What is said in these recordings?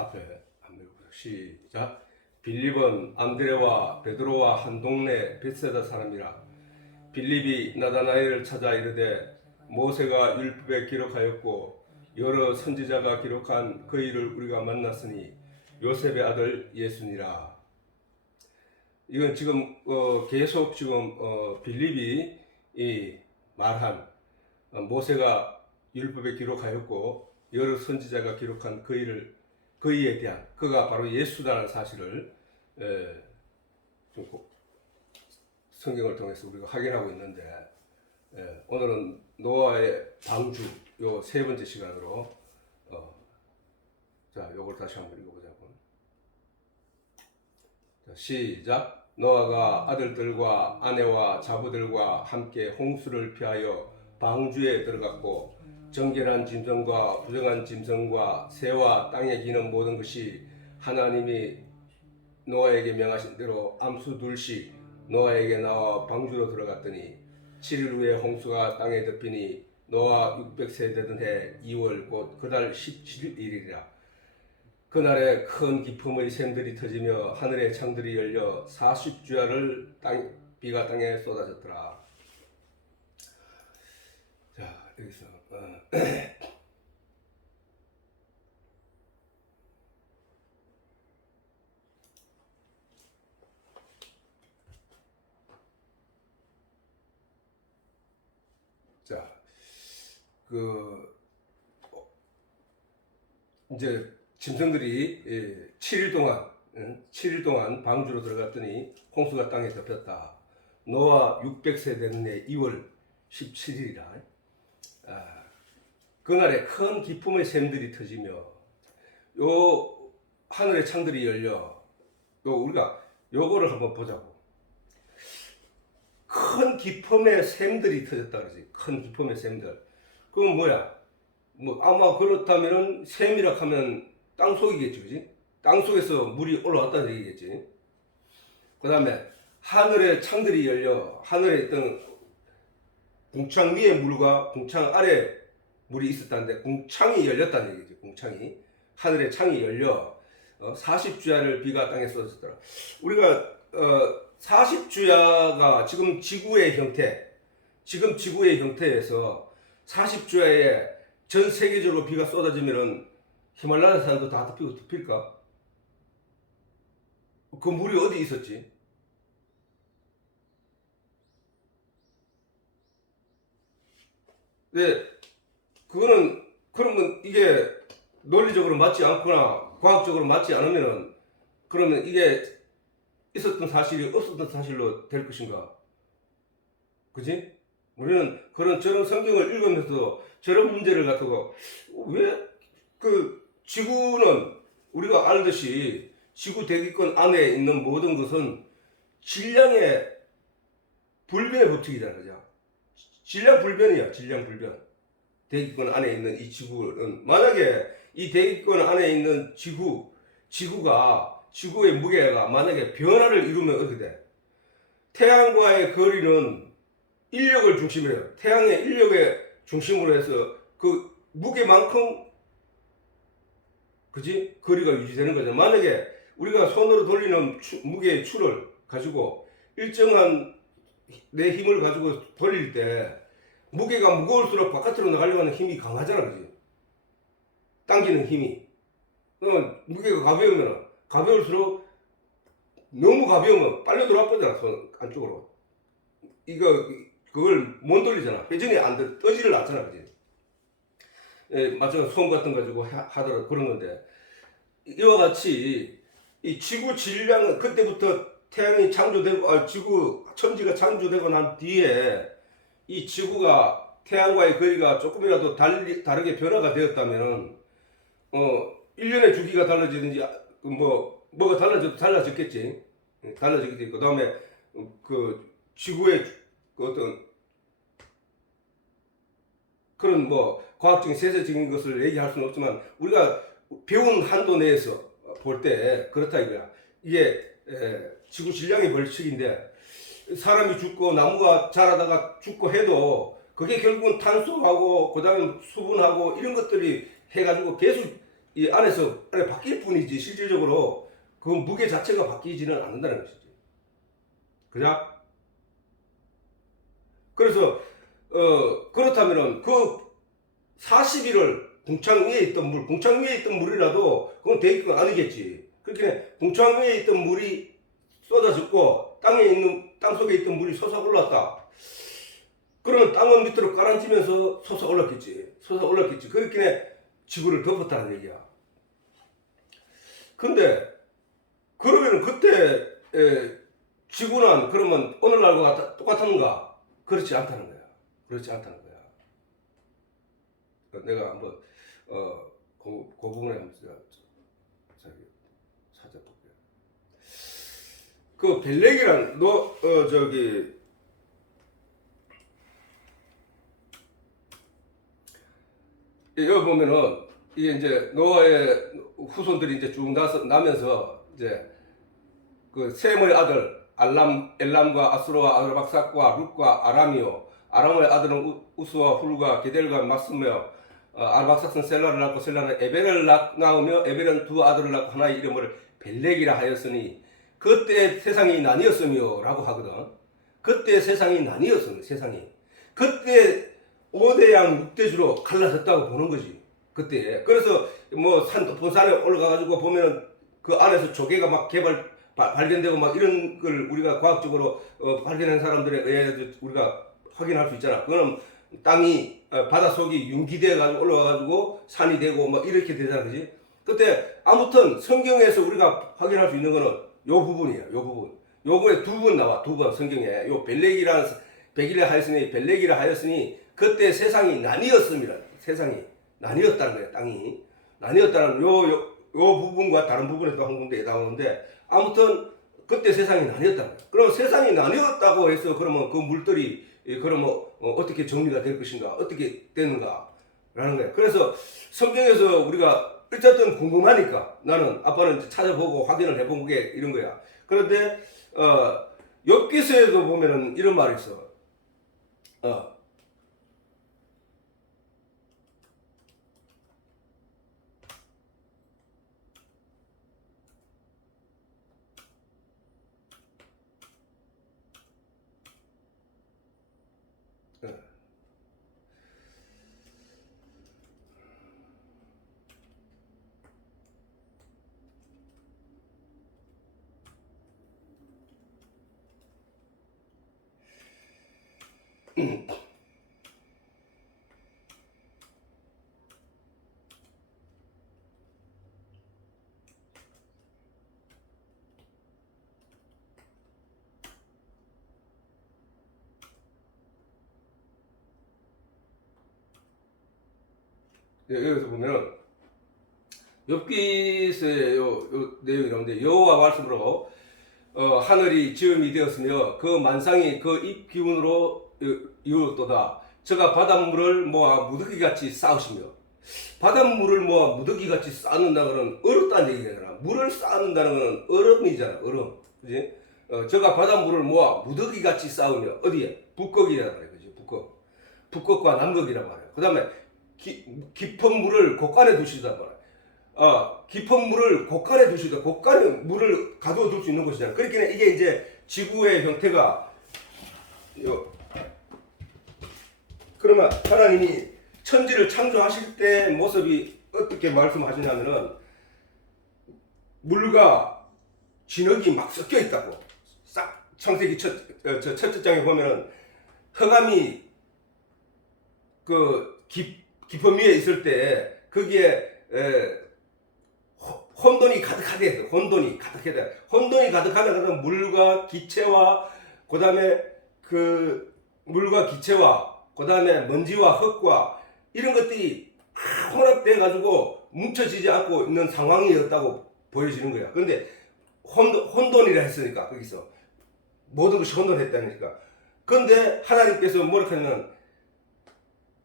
앞에 한번 읽어보세요. 시작. 빌립은 안드레와 베드로와 한 동네 벳세다 사람이라. 빌립이 나다나엘을 찾아 이르되 모세가 율법에 기록하였고 여러 선지자가 기록한 그 일을 우리가 만났으니 요셉의 아들 예수니라. 이건 지금 계속 지금 빌립이 말한 모세가 율법에 기록하였고 여러 선지자가 기록한 그 일에 대한 그가 바로 예수라는 사실을 성경을 통해서 우리가 확인하고 있는데 오늘은 노아의 방주 요 세 번째 시간으로 자 요걸 다시 한번 읽어보자고. 자, 시작. 노아가 아들들과 아내와 자부들과 함께 홍수를 피하여 방주에 들어갔고 정결한 짐승과 부정한 짐승과 새와 땅에 기는 모든 것이 하나님이 노아에게 명하신 대로 암수 둘씩 노아에게 나와 방주로 들어갔더니 7일 후에 홍수가 땅에 덮이니 노아 600세 되던 해 2월 곧 그달 17일이라. 그날에 큰 기품의 샘들이 터지며 하늘의 창들이 열려 40주야를 비가 땅에 쏟아졌더라. 자, 여기서 자, 이제 짐승들이 7일 동안 방주로 들어갔더니 홍수가 땅에 덮였다. 노아 600세 되는 해 2월 17일이라. 그날에 큰 기품의 샘들이 터지며 요 하늘의 창들이 열려 우리가 요거를 한번 보자고. 큰 기품의 샘들이 터졌다 그러지. 큰 기품의 샘들. 그건 뭐야? 아마 그렇다면은 샘이라 하면 땅 속이겠지, 그지? 땅 속에서 물이 올라왔다는 얘기겠지. 그 다음에 하늘의 창들이 열려 하늘에 있던 궁창 위에 물과 궁창 아래 물이 있었다는데 궁창이 열렸다는 얘기지. 궁창이 하늘의 창이 열려 40주야를 비가 땅에 쏟아졌더라. 우리가 40주야가 지금 지구의 형태에서 40주야에 전 세계적으로 비가 쏟아지면은 히말라야 산도 다 덮일까? 그 물이 어디 있었지? 네, 그러면 이게 논리적으로 맞지 않거나 과학적으로 맞지 않으면은 그러면 이게 있었던 사실이 없었던 사실로 될 것인가? 그지? 우리는 저런 성경을 읽으면서 저런 문제를 갖다가 왜 지구는 우리가 알듯이 지구 대기권 안에 있는 모든 것은 질량의 불변의 법칙이잖아, 그죠? 질량 불변이야, 질량 불변. 대기권 안에 있는 이 지구는 만약에 이 대기권 안에 있는 지구의 무게가 만약에 변화를 이루면 어떻게 돼? 태양과의 거리는 인력을 중심으로 해요. 태양의 인력의 중심으로 해서 그 무게만큼 그지? 거리가 유지되는 거죠. 만약에 우리가 손으로 돌리는 무게의 추를 가지고 일정한 내 힘을 가지고 돌릴 때 무게가 무거울수록 바깥으로 나가려고 하는 힘이 강하잖아, 그지? 당기는 힘이. 무게가 가벼울수록 너무 가벼우면 빨려 들어와버리잖아, 손 안쪽으로. 그걸 못 돌리잖아. 회전이 떠지를 않잖아, 그지? 마찬가지로 솜 같은 거 가지고 하더라도 그런 건데, 이와 같이 이 지구 질량은 그때부터 태양이 창조되고, 천지가 창조되고 난 뒤에 이 지구가 태양과의 거리가 조금이라도 다르게 변화가 되었다면은, 1년의 주기가 달라지든지, 뭐가 달라졌겠지. 달라지겠지. 그 다음에, 지구의 어떤, 그런 과학적인 세세적인 것을 얘기할 수는 없지만, 우리가 배운 한도 내에서 볼 때, 그렇다 이거야. 이게, 지구 질량의 벌칙인데, 사람이 죽고 나무가 자라다가 죽고 해도 그게 결국은 탄소하고 그다음에 수분하고 이런 것들이 해가지고 계속 이 안에 바뀔 뿐이지 실질적으로 그 무게 자체가 바뀌지는 않는다는 것이지. 그죠? 그래서 그렇다면은 그 40일을 궁창 위에 있던 궁창 위에 있던 물이라도 그건 대기권 아니겠지. 그렇게 궁창 위에 있던 물이 쏟아졌고 땅 속에 있던 물이 솟아올랐다. 그러면 땅은 밑으로 가라앉으면서 솟아올랐겠지. 그렇게 지구를 덮었다는 얘기야. 근데 그러면 그때 지구는 그러면 오늘날과 똑같은가? 그렇지 않다는 거야. 내가 한번 그 부분에 한번 찾아볼게요. 그 벨렉이란 여기 보면은 이게 이제 노아의 후손들이 이제 쭉 나면서 이제 그 셈의 아들 엘람과 아스로와 아르박삭과 룻과 아람이요. 아람의 아들은 우스와 훌과 게델과 맞으며 아르박삭은 셀라를 낳고 셀라는 에벨을 낳으며 에벨은 두 아들을 낳고 하나의 이름을 벨렉이라 하였으니 그때 세상이 나뉘었으며 라고 하거든. 그때 세상이 나뉘었으며 세상이 그때 5대양 6대주로 갈라졌다고 보는 거지. 그때. 그래서 뭐 높은 산에 올라가가지고 보면은 그 안에서 조개가 막 발견되고 막 이런 걸 우리가 과학적으로 발견한 사람들에 의해 우리가 확인할 수 있잖아. 그거는 땅이 바닷속이 융기돼 가지고 올라와가지고 산이 되고 막 이렇게 되잖아. 그지? 그때 아무튼 성경에서 우리가 확인할 수 있는 거는 요 부분이야. 요 부분. 요거에 두 번 나와. 두 번 성경에. 요 벨렉이라는 백일에 하였으니 벨렉이라 하였으니 그때 세상이 나뉘었습니다. 세상이 나뉘었다는 거예요. 땅이 나뉘었다는 요 부분과 다른 부분에도 한 군데 나오는데 아무튼 그때 세상이 나뉘었다는 거예요. 그럼 세상이 나뉘었다고 해서 그러면 그 물들이 그러면 어떻게 정리가 될 것인가? 어떻게 되는가? 라는 거예요. 그래서 성경에서 우리가 어쨌든 궁금하니까 나는 아빠는 찾아보고 확인을 해본 게 이런 거야. 그런데 욥기서에도 보면은 이런 말이 있어. 여기서 보면 욥기서의 요 내용이 나오는데 여호와 말씀으로 하늘이 지음이 되었으며 그 만상이 그 입 기운으로 이루었도다. 저가 바닷물을 모아 무더기같이 쌓으시며 바닷물을 모아 무더기같이 쌓는다는 것은 어렵다는 얘기잖아. 물을 쌓는다는 것은 얼음이잖아. 얼음. 그지? 저가 바닷물을 모아 무더기같이 쌓으며 어디에? 북극이라고 그래. 그지? 북극과 남극이라고 말해요. 그 다음에 깊은 물을 곳간에 두시단 말이야. 깊은 물을 곳간에 두시다. 곳간에 물을 가둬둘 수 있는 곳이잖아. 그렇게 이게 이제 지구의 형태가 그러면 하나님이 천지를 창조하실 때 모습이 어떻게 말씀하시냐면은 물과 진흙이 막 섞여 있다고. 싹 창세기 첫째 장에 보면은 흑암이 그 깊은 위에 있을 때 거기에 혼돈이 가득하대. 혼돈이 가득하면 물과 기체와 그다음에 그다음에 먼지와 흙과 이런 것들이 혼합돼 가지고 뭉쳐지지 않고 있는 상황이었다고 보여지는 거야. 그런데 혼돈이라 했으니까 거기서 모든 것이 혼돈했다니까. 그런데 하나님께서 뭐라고 하냐면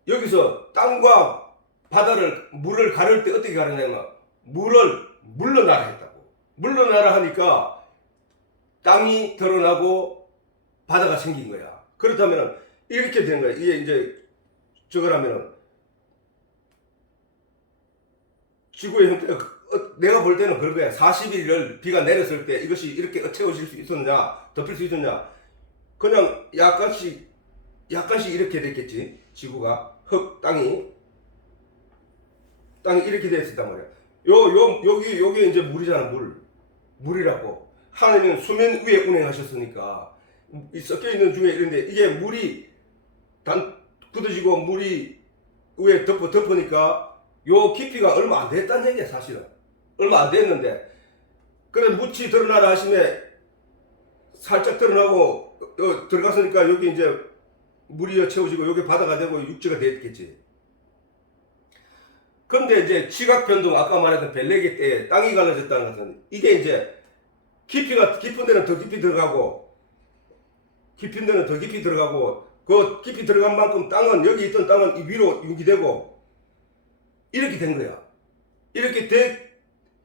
여기서 땅과 물을 가를 때 어떻게 가르냐면 물러나라 했다고. 물러나라 하니까 땅이 드러나고 바다가 생긴 거야. 그렇다면 이렇게 된 거야. 이게 이제 저거라면은 지구의 형태가 내가 볼 때는 그런 거야. 40일을 비가 내렸을 때 이것이 이렇게 채워질 수 있었느냐, 덮일 수 있었냐. 그냥 약간씩 이렇게 됐겠지. 지구가 땅이 이렇게 됐었단 말이야. 여기 이제 물이잖아. 물이라고. 하나님은 수면 위에 운행하셨으니까 이 섞여 있는 중에 이런데 이게 물이 굳어지고 물이 위에 덮으니까 요 깊이가 얼마 안 됐다는 얘기야. 사실은 얼마 안 됐는데, 그래 묻이 드러나라 하심에 살짝 드러나고 들어갔으니까 여기 이제 물이 채워지고 여기 바다가 되고 육지가 됐겠지. 그런데 이제 지각 변동, 아까 말했던 벨레기 때 땅이 갈라졌다는 것은 이게 이제 깊이가 깊은 데는 더 깊이 들어가고 깊은 데는 더 깊이 들어가고 그 깊이 들어간 만큼 땅은 여기 있던 땅은 위로 유기되고 이렇게 된 거야. 이렇게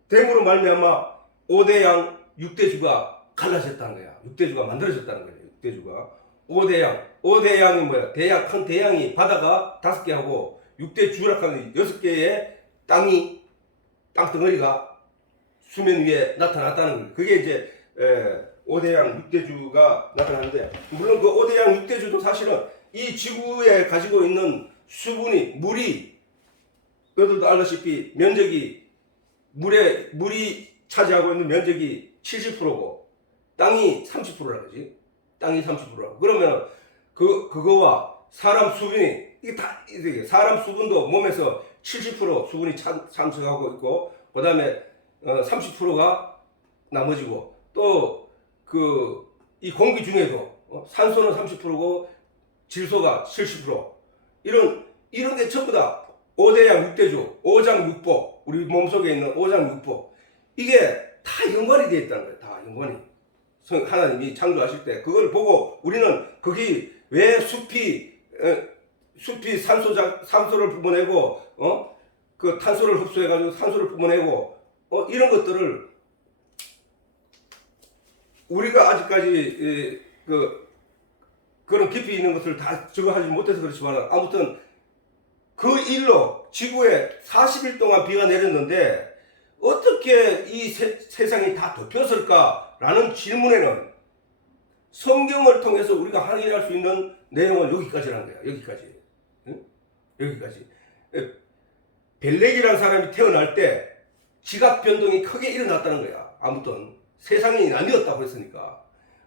됨으로 말미암아 5대양 6대주가 갈라졌다는 거야. 6대주가 만들어졌다는 거야. 6대주가 5대양이 뭐야? 큰 대양이 바다가 5개 하고 6대 주락하는 6개의 땅덩어리가 수면 위에 나타났다는 거예요. 그게 이제 5대양 6대주가 나타나는데, 물론 그 5대양 6대주도 사실은 이 지구에 가지고 있는 수분이 물이 여러분도 알다시피 면적이 물이 차지하고 있는 면적이 70%고 땅이 30%라고 그러지. 땅이 30%라고. 그러면 그거와 사람 수분이 이게 사람 수분도 몸에서 70% 수분이 참석하고 있고, 그다음에 30%가 나머지고, 또 이 공기 중에도 산소는 30%고 질소가 70%, 이런 게 전부 다 5대양 6대주, 오장육부, 우리 몸속에 있는 오장육부, 이게 다 연관이 되어 있다는 거예요. 다 연관이. 하나님이 창조하실 때 그걸 보고 우리는 거기 왜 숲이 산소를 뿜어내고 그 탄소를 흡수해 가지고 산소를 뿜어내고 이런 것들을 우리가 아직까지 그런 깊이 있는 것을 다 적어하지 못해서 그렇지만, 아무튼 그 일로 지구에 40일 동안 비가 내렸는데 어떻게 이 세상이 다 덮였을까라는 질문에는 성경을 통해서 우리가 확인할 수 있는 내용은 여기까지라는 거야. 여기까지. 응? 여기까지. 벨렉이라는 사람이 태어날 때 지각 변동이 크게 일어났다는 거야. 아무튼 세상이 나뉘었다고 했으니까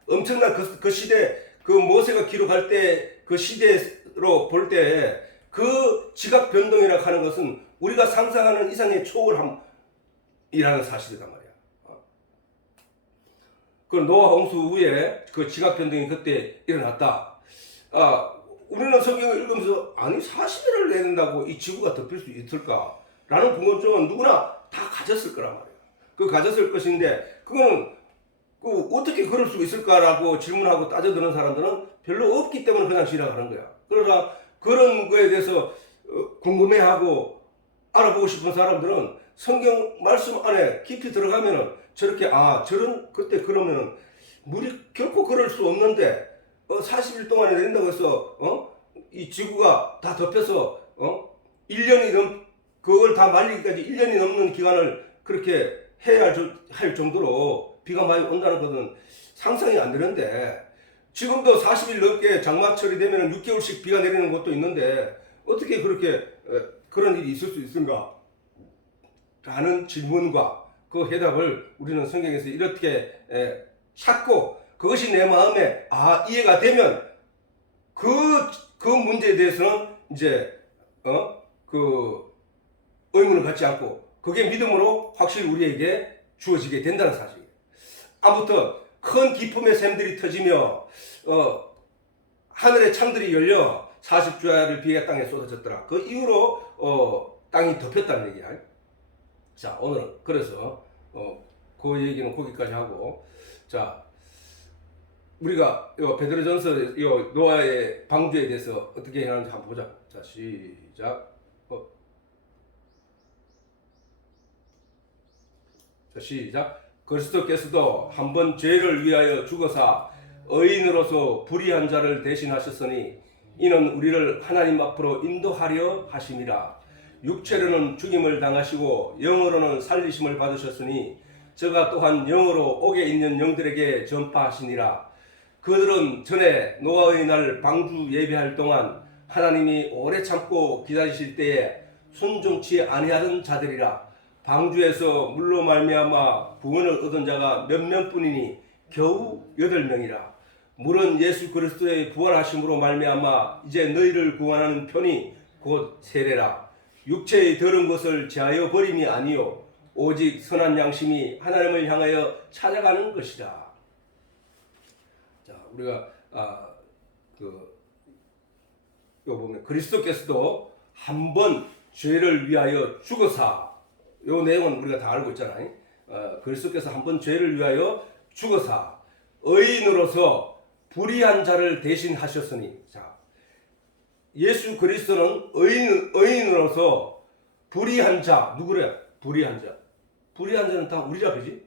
엄청난 그 시대, 그 모세가 기록할 때 그 시대로 볼 때 그 지각 변동이라고 하는 것은 우리가 상상하는 이상의 초월함이라는 사실이란 말이야. 그 노아 홍수 후에 그 지각 변동이 그때 일어났다. 우리는 성경을 읽으면서 아니 40일을 내는다고 이 지구가 덮일 수 있을까라는 궁금증은 누구나 다 가졌을 거란 말이야. 가졌을 것인데, 그거는 어떻게 그럴 수 있을까라고 질문하고 따져드는 사람들은 별로 없기 때문에 그냥 지나가는 거야. 그러나 그런 거에 대해서 궁금해하고 알아보고 싶은 사람들은 성경 말씀 안에 깊이 들어가면은 저렇게 그때 그러면은 물이 결코 그럴 수 없는데 40일 동안에 내린다고 해서 이 지구가 다 덮여서 1년이 그걸 다 말리기까지 1년이 넘는 기간을 그렇게 해야 할 정도로 비가 많이 온다는 것은 상상이 안 되는데, 지금도 40일 넘게 장마철이 되면 6개월씩 비가 내리는 것도 있는데 어떻게 그렇게 그런 일이 있을 수 있는가 라는 질문과 그 해답을 우리는 성경에서 이렇게 찾고, 그것이 내 마음에 이해가 되면 그 문제에 대해서는 이제 의문을 갖지 않고 그게 믿음으로 확실히 우리에게 주어지게 된다는 사실이에요. 아무튼 큰 기쁨의 샘들이 터지며 하늘의 창들이 열려 40주야를 비가 땅에 쏟아졌더라. 그 이후로 땅이 덮였다는 얘기야. 자, 오늘은 그래서 그 얘기는 거기까지 하고, 자, 우리가 베드로전서 노아의 방주에 대해서 어떻게 해야 하는지 한번 보자. 자, 시작. 자, 시작. 그리스도께서도 한번 죄를 위하여 죽어사 의인으로서 불의한 자를 대신하셨으니 이는 우리를 하나님 앞으로 인도하려 하심이라. 육체로는 죽임을 당하시고 영으로는 살리심을 받으셨으니 저가 또한 영으로 옥에 있는 영들에게 전파하시니라. 그들은 전에 노아의 날 방주 예배할 동안 하나님이 오래 참고 기다리실 때에 순종치 아니하던 자들이라. 방주에서 물로 말미암아 구원을 얻은 자가 몇 명뿐이니 겨우 8명이라. 물은 예수 그리스도의 부활하심으로 말미암아 이제 너희를 구원하는 편이 곧 세례라. 육체의 더러운 것을 제하여 버림이 아니요 오직 선한 양심이 하나님을 향하여 찾아가는 것이다. 자, 우리가 요 보면 그리스도께서도 한 번 죄를 위하여 죽으사, 요 내용은 우리가 다 알고 있잖아요. 그리스도께서 한 번 죄를 위하여 죽으사 의인으로서 불의한 자를 대신하셨으니. 자, 예수 그리스도는 의인으로서 불의한 자, 누구래요? 불의한 자. 불의한 자는 다 우리라 그러지?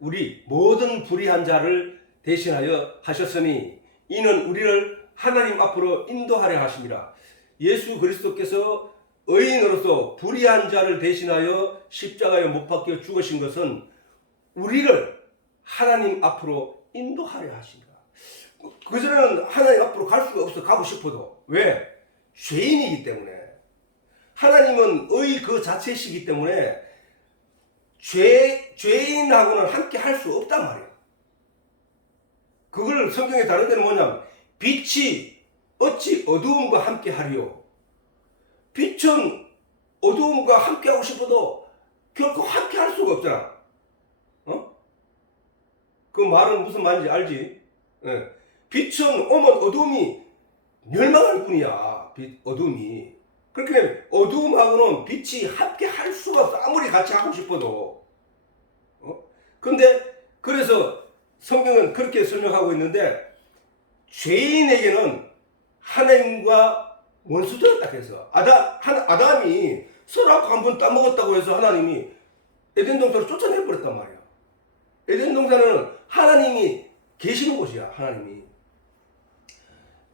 우리 모든 불의한 자를 대신하여 하셨으니 이는 우리를 하나님 앞으로 인도하려 하심이라. 예수 그리스도께서 의인으로서 불의한 자를 대신하여 십자가에 못 박혀 죽으신 것은 우리를 하나님 앞으로 인도하려 하십니다. 그전에는 하나님 앞으로 갈 수가 없어. 가고 싶어도. 왜? 죄인이기 때문에. 하나님은 의 그 자체시기 때문에 죄인하고는 함께 할 수 없단 말이야. 그걸 성경에 다른 데는 뭐냐면 빛이 어찌 어두움과 함께 하리요. 빛은 어두움과 함께 하고 싶어도 결코 함께 할 수가 없잖아. 그 말은 무슨 말인지 알지? 예. 빛은 오면 어두움이 멸망할 뿐이야. 어두움이. 그렇기 때문에 어두움하고는 빛이 함께 할 수가 없어. 아무리 같이 하고 싶어도. 근데 그래서 성경은 그렇게 설명하고 있는데 죄인에게는 하나님과 원수되었다 해서 아담이 선악과 한 번 따먹었다고 해서 하나님이 에덴 동산을 쫓아내버렸단 말이야. 에덴 동산은 하나님이 계시는 곳이야. 하나님이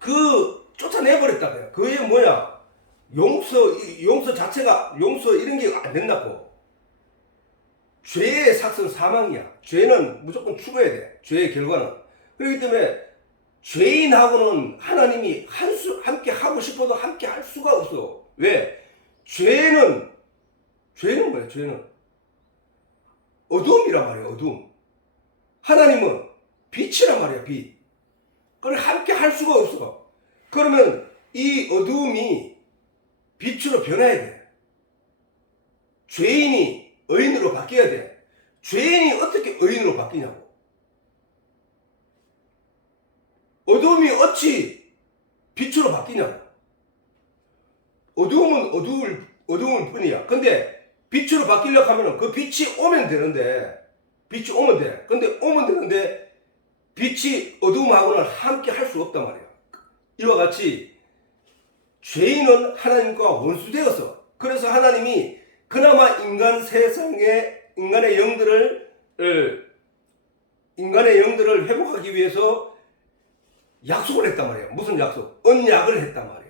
그 쫓아내버렸다 그래. 그게 뭐야? 용서 자체가 용서 이런 게 안 된다고. 죄의 삭은 사망이야. 죄는 무조건 죽어야 돼. 죄의 결과는. 그렇기 때문에 죄인하고는 하나님이 함께 하고 싶어도 함께 할 수가 없어. 왜? 죄는 뭐야? 죄는 어두움이란 말이야. 어두움. 하나님은 빛이란 말이야. 빛. 그걸 함께 할 수가 없어. 그러면 이 어두움이 빛으로 변해야 돼. 죄인이 의인으로 바뀌어야 돼. 죄인이 어떻게 의인으로 바뀌냐고. 어두움이 어찌 빛으로 바뀌냐고. 어두움은 어두움일 뿐이야. 근데 빛으로 바뀌려고 하면 그 빛이 오면 되는데, 빛이 오면 돼. 근데 오면 되는데 빛이 어두움하고는 함께 할 수 없단 말이야. 이와 같이 죄인은 하나님과 원수되어서, 그래서 하나님이 그나마 인간의 영들을 회복하기 위해서 약속을 했단 말이야. 무슨 약속? 언약을 했단 말이야.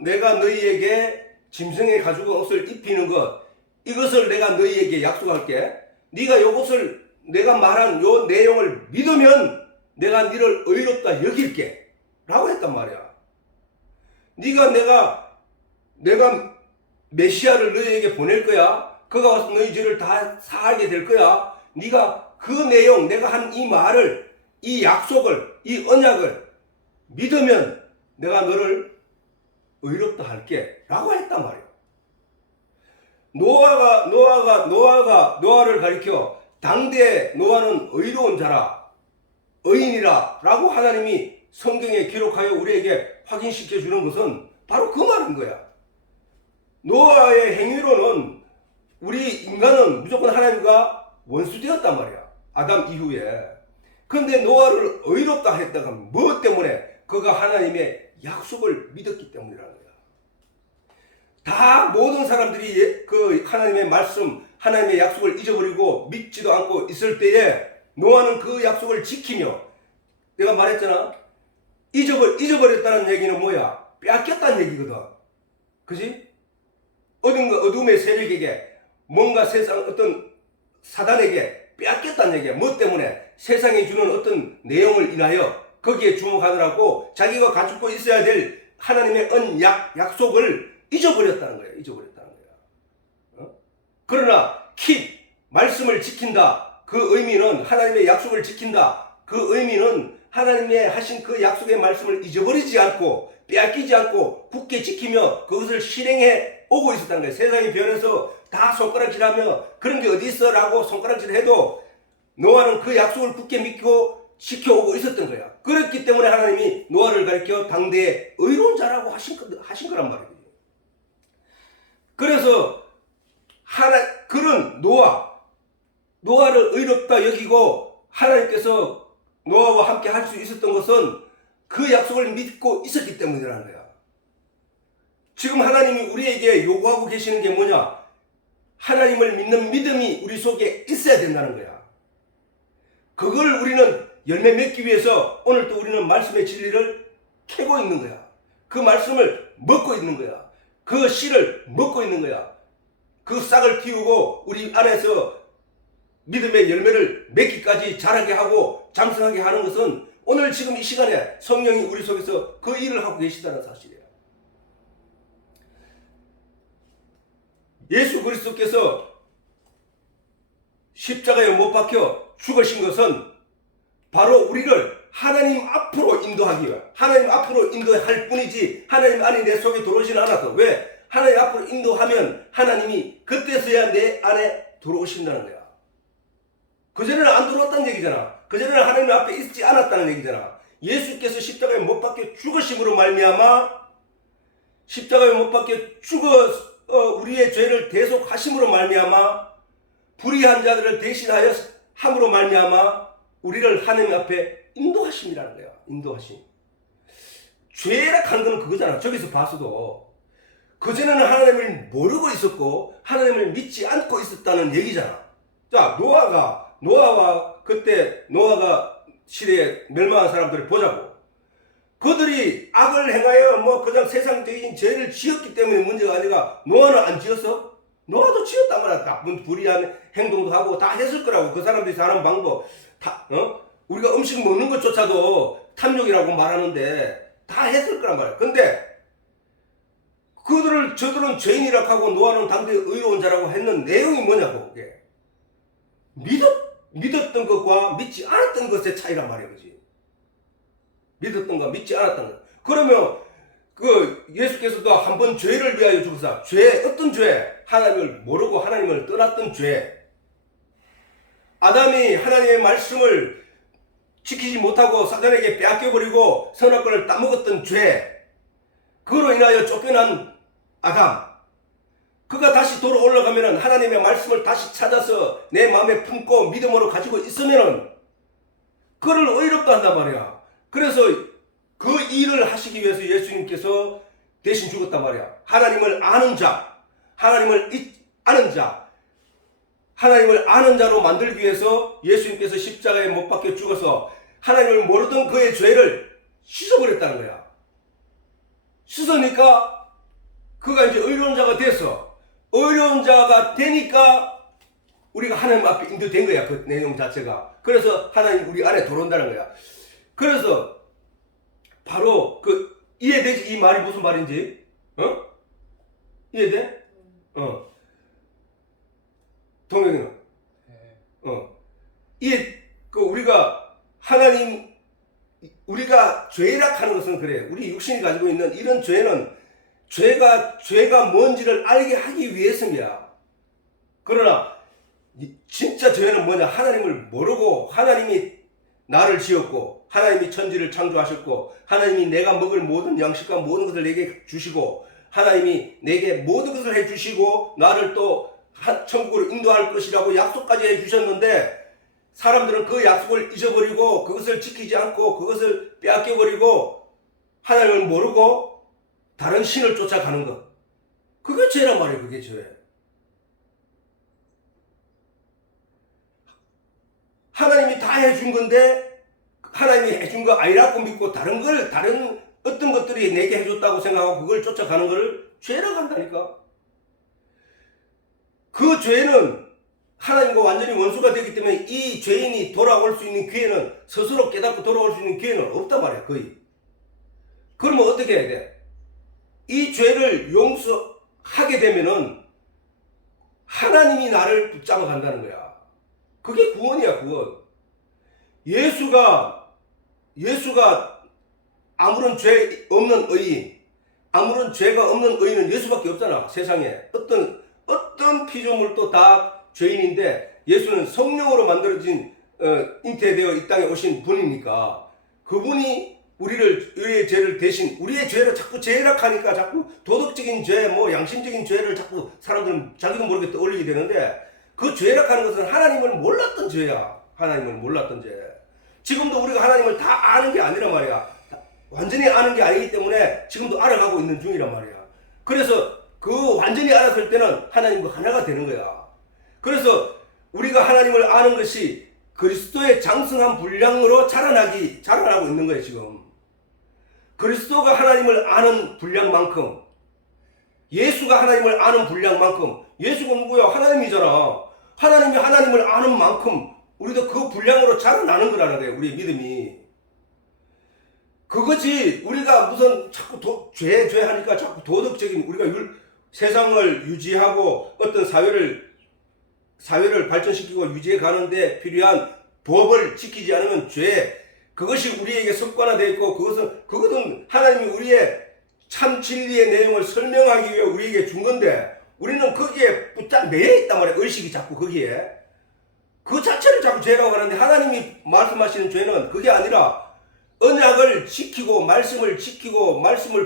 내가 너희에게 짐승의 가죽 옷을 입히는 것, 이것을 내가 너희에게 약속할게. 네가 이것을 내가 말한 요 내용을 믿으면 내가 너를 의롭다 여길게 라고 했단 말이야. 내가 메시아를 너희에게 보낼 거야. 그가 와서 너희 죄를 다 사하게 될 거야. 네가 그 내용, 내가 한 이 말을, 이 약속을, 이 언약을 믿으면 내가 너를 의롭다 할게 라고 했단 말이야. 노아를 가리켜 당대 노아는 의로운 자라, 의인이라 라고 하나님이 성경에 기록하여 우리에게 확인시켜 주는 것은 바로 그 말인 거야. 노아의 행위로는 우리 인간은 무조건 하나님과 원수되었단 말이야. 아담 이후에. 근데 노아를 의롭다 했다가 뭐 때문에? 그가 하나님의 약속을 믿었기 때문이라는 거야. 다 모든 사람들이 그 하나님의 말씀, 하나님의 약속을 잊어버리고 믿지도 않고 있을 때에 노아는 그 약속을 지키며, 내가 말했잖아. 잊어버렸다는 얘기는 뭐야? 빼앗겼다는 얘기거든. 그지? 어둠의 세력에게 뭔가 세상 어떤 사단에게 빼앗겼다는 얘기야. 뭐 때문에? 세상이 주는 어떤 내용을 인하여 거기에 주목하느라고 자기가 가지고 있어야 될 하나님의 약속을 잊어버렸다는 거예요. 잊어버렸다는 거야. 그러나 말씀을 지킨다. 그 의미는 하나님의 약속을 지킨다. 그 의미는 하나님의 하신 그 약속의 말씀을 잊어버리지 않고 빼앗기지 않고 굳게 지키며 그것을 실행해 오고 있었다는 거예요. 세상이 변해서 다 손가락질하며 그런 게 어디 있어? 라고 손가락질해도 노아는 그 약속을 굳게 믿고 지켜오고 있었던 거야. 그렇기 때문에 하나님이 노아를 가리켜 당대의 의로운 자라고 하신 거란 말이에요. 그래서 그런 노아를 의롭다 여기고 하나님께서 노아와 함께 할 수 있었던 것은 그 약속을 믿고 있었기 때문이라는 거야. 지금 하나님이 우리에게 요구하고 계시는 게 뭐냐? 하나님을 믿는 믿음이 우리 속에 있어야 된다는 거야. 그걸 우리는 열매 맺기 위해서 오늘 또 우리는 말씀의 진리를 캐고 있는 거야. 그 말씀을 먹고 있는 거야. 그 씨를 먹고 있는 거야. 그 싹을 틔우고 우리 안에서 믿음의 열매를 맺기까지 자라게 하고 장성하게 하는 것은 오늘 지금 이 시간에 성령이 우리 속에서 그 일을 하고 계시다는 사실이에요. 예수 그리스도께서 십자가에 못 박혀 죽으신 것은 바로 우리를 하나님 앞으로 인도하기 위해 하나님 앞으로 인도할 뿐이지 하나님 안에 내 속에 들어오지는 않아서. 왜? 하나님 앞으로 인도하면 하나님이 그때서야 내 안에 들어오신다는 거야. 그전에는 안 들어왔다는 얘기잖아. 그전에는 하나님 앞에 있지 않았다는 얘기잖아. 예수께서 십자가에 못 박혀 죽으심으로 말미암아 십자가에 못 박혀 우리의 죄를 대속하심으로 말미암아 불의한 자들을 대신하여 함으로 말미암아 우리를 하나님 앞에 인도하심이라는 거야. 인도하심. 죄라 하는 건 그거잖아. 저기서 봐서도 그전에는 하나님을 모르고 있었고 하나님을 믿지 않고 있었다는 얘기잖아. 자, 노아와 그때 노아가 시대에 멸망한 사람들을 보자고. 그들이 악을 행하여 그냥 세상적인 죄를 지었기 때문에 문제가 아니라 노아는 안 지었어? 노아도 지었단 말이야. 나쁜 불의한 행동도 하고 다 했을 거라고. 그 사람들이 사는 방법 우리가 음식 먹는 것조차도 탐욕이라고 말하는데 다 했을 거란 말이야. 근데 저들은 죄인이라고 하고 노아는 당대의 의로운 자라고 했는 내용이 뭐냐고. 그게 믿었던 것과 믿지 않았던 것의 차이란 말이야. 그지? 믿었던 것과 믿지 않았던 것. 그러면 예수께서도 한 번 죄를 위하여 죽으사. 어떤 죄? 하나님을 모르고 하나님을 떠났던 죄. 아담이 하나님의 말씀을 지키지 못하고 사단에게 빼앗겨버리고 선악과를 따먹었던 죄. 그로 인하여 쫓겨난 아담. 그가 다시 돌아올라가면 하나님의 말씀을 다시 찾아서 내 마음에 품고 믿음으로 가지고 있으면 그를 의롭다 한단 말이야. 그래서 그 일을 하시기 위해서 예수님께서 대신 죽었단 말이야. 하나님을 아는 자, 하나님을 아는 자로 만들기 위해서 예수님께서 십자가에 못 박혀 죽어서 하나님을 모르던 그의 죄를 씻어버렸다는 거야. 씻으니까 그가 이제 의로운 자가 됐어. 의로운 자가 되니까 우리가 하나님 앞에 인도된 거야. 그 내용 자체가. 그래서 하나님 우리 안에 들어온다는 거야. 그래서 바로 이해되지? 이 말이 무슨 말인지? 이해돼? 동영이는? 우리가 죄라 하는 것은 그래. 우리 육신이 가지고 있는 이런 죄는 죄가 뭔지를 알게 하기 위해서야. 그러나 진짜 죄는 뭐냐? 하나님을 모르고 하나님이 나를 지었고 하나님이 천지를 창조하셨고 하나님이 내가 먹을 모든 양식과 모든 것을 내게 주시고 하나님이 내게 모든 것을 해주시고 나를 또 천국으로 인도할 것이라고 약속까지 해주셨는데 사람들은 그 약속을 잊어버리고 그것을 지키지 않고 그것을 빼앗겨버리고 하나님을 모르고 다른 신을 쫓아가는 것. 그게 죄란 말이에요. 그게 죄. 하나님이 다 해준 건데 하나님이 해준 거 아니라고 믿고 다른 어떤 것들이 내게 해줬다고 생각하고 그걸 쫓아가는 것을 죄라고 한다니까. 그 죄는 하나님과 완전히 원수가 되기 때문에 이 죄인이 돌아올 수 있는 기회는, 스스로 깨닫고 돌아올 수 있는 기회는 없단 말이야, 거의. 그러면 어떻게 해야 돼? 이 죄를 용서하게 되면은 하나님이 나를 붙잡아 간다는 거야. 그게 구원이야, 구원. 예수가 아무런 죄 없는 의인, 아무런 죄가 없는 의인은 예수밖에 없잖아, 세상에. 어떤 피조물도 다 죄인인데 예수는 성령으로 만들어진 잉태되어 이 땅에 오신 분이니까 그분이 우리의 죄를 대신, 우리의 죄를 자꾸 죄락하니까 자꾸 도덕적인 죄, 뭐 양심적인 죄를 자꾸 사람들은 자기도 모르게 떠올리게 되는데, 그 죄락하는 것은 하나님을 몰랐던 죄야. 하나님을 몰랐던 죄. 지금도 우리가 하나님을 다 아는 게 아니란 말이야. 완전히 아는 게 아니기 때문에 지금도 알아가고 있는 중이란 말이야. 그래서 그 완전히 알았을 때는 하나님과 하나가 되는 거야. 그래서 우리가 하나님을 아는 것이 그리스도의 장성한 분량으로 자라나고 있는 거예요, 지금. 그리스도가 하나님을 아는 분량만큼, 예수가 하나님을 아는 분량만큼, 예수가 누구야? 하나님이잖아. 하나님이 하나님을 아는 만큼 우리도 그 분량으로 자라나는 거라는 거예요, 우리의 믿음이. 그거지, 우리가 무슨 자꾸 죄 하니까 자꾸 도덕적인, 우리가 세상을 유지하고 어떤 사회를 발전시키고 유지해 가는데 필요한 법을 지키지 않으면 죄, 그것이 우리에게 습관화되어 있고, 그것은 하나님이 우리의 참 진리의 내용을 설명하기 위해 우리에게 준 건데, 우리는 거기에 매여 있단 말이야. 의식이 자꾸 거기에. 그 자체를 자꾸 죄라고 하는데, 하나님이 말씀하시는 죄는 그게 아니라 언약을 지키고 말씀을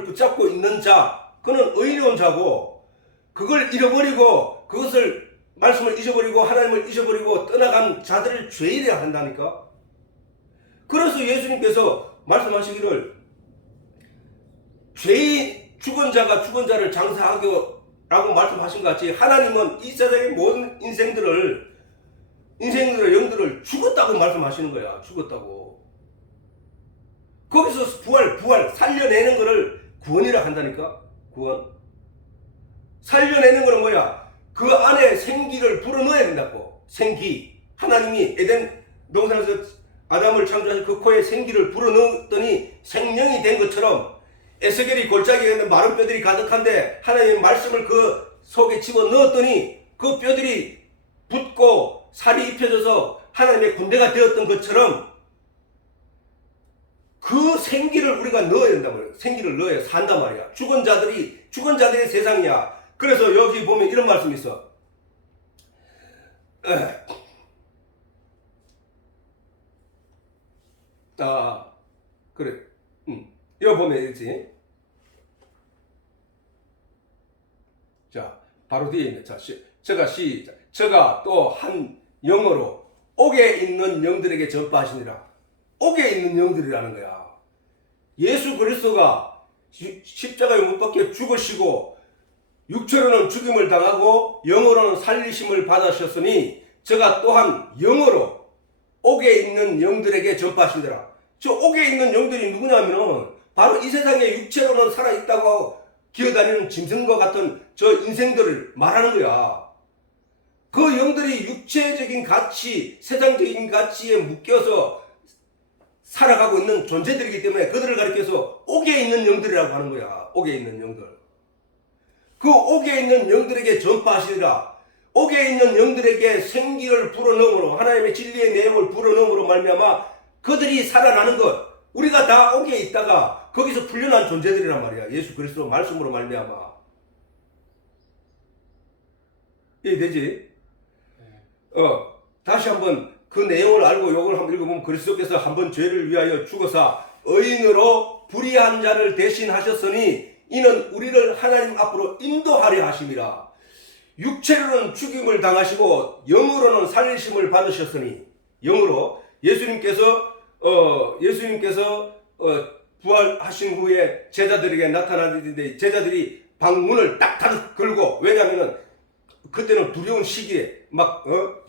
붙잡고 있는 자, 그는 의로운 자고, 그걸 잃어버리고, 말씀을 잊어버리고 하나님을 잊어버리고 떠나간 자들을 죄인이라 한다니까. 그래서 예수님께서 말씀하시기를, 죽은 자가 죽은 자를 장사하기라고 말씀하신 것 같이, 하나님은 이 세상의 모든 인생들의 영들을 죽었다고 말씀하시는 거야. 죽었다고. 거기서 부활 살려내는 거를 구원이라 한다니까. 구원. 살려내는 거는 뭐야? 그 안에 생기를 불어넣어야 된다고. 생기. 하나님이 에덴 동산에서 아담을 창조하신 그 코에 생기를 불어넣었더니 생명이 된 것처럼, 에스겔이 골짜기에 있는 마른 뼈들이 가득한데 하나님의 말씀을 그 속에 집어넣었더니 그 뼈들이 붙고 살이 입혀져서 하나님의 군대가 되었던 것처럼, 그 생기를 우리가 넣어야 된단 말이야. 생기를 넣어야 산단 말이야. 죽은 자들의 세상이야. 그래서 여기 보면 이런 말씀이 있어. 그래. 이거 보면 있지. 자, 바로 뒤에 있는, 저가 또 한 영어로 옥에 있는 영들에게 전파하시니라. 옥에 있는 영들이라는 거야. 예수 그리스도가 십자가에 못 박혀 죽으시고 육체로는 죽임을 당하고 영으로는 살리심을 받으셨으니 저가 또한 영으로 옥에 있는 영들에게 전파하시더라. 저 옥에 있는 영들이 누구냐면은 바로 이 세상에 육체로는 살아있다고 기어다니는 짐승과 같은 저 인생들을 말하는 거야. 그 영들이 육체적인 가치, 세상적인 가치에 묶여서 살아가고 있는 존재들이기 때문에 그들을 가리켜서 옥에 있는 영들이라고 하는 거야. 옥에 있는 영들. 그 옥에 있는 영들에게 전파하시리라. 옥에 있는 영들에게 생기를 불어넣음으로, 하나님의 진리의 내용을 불어넣음으로 말미암아 그들이 살아나는 것. 우리가 다 옥에 있다가 거기서 풀려난 존재들이란 말이야. 예수 그리스도 말씀으로 말미암아. 이해되지? 다시 한번 그 내용을 알고 요걸 한번 읽어보면, 그리스도께서 한번 죄를 위하여 죽어사 의인으로 불의한 자를 대신하셨으니 이는 우리를 하나님 앞으로 인도하려 하심이라. 육체로는 죽임을 당하시고 영으로는 살리심을 받으셨으니, 영으로 예수님께서 부활하신 후에 제자들에게 나타나는데, 제자들이 방문을 딱 걸고, 왜냐하면은 그때는 두려운 시기에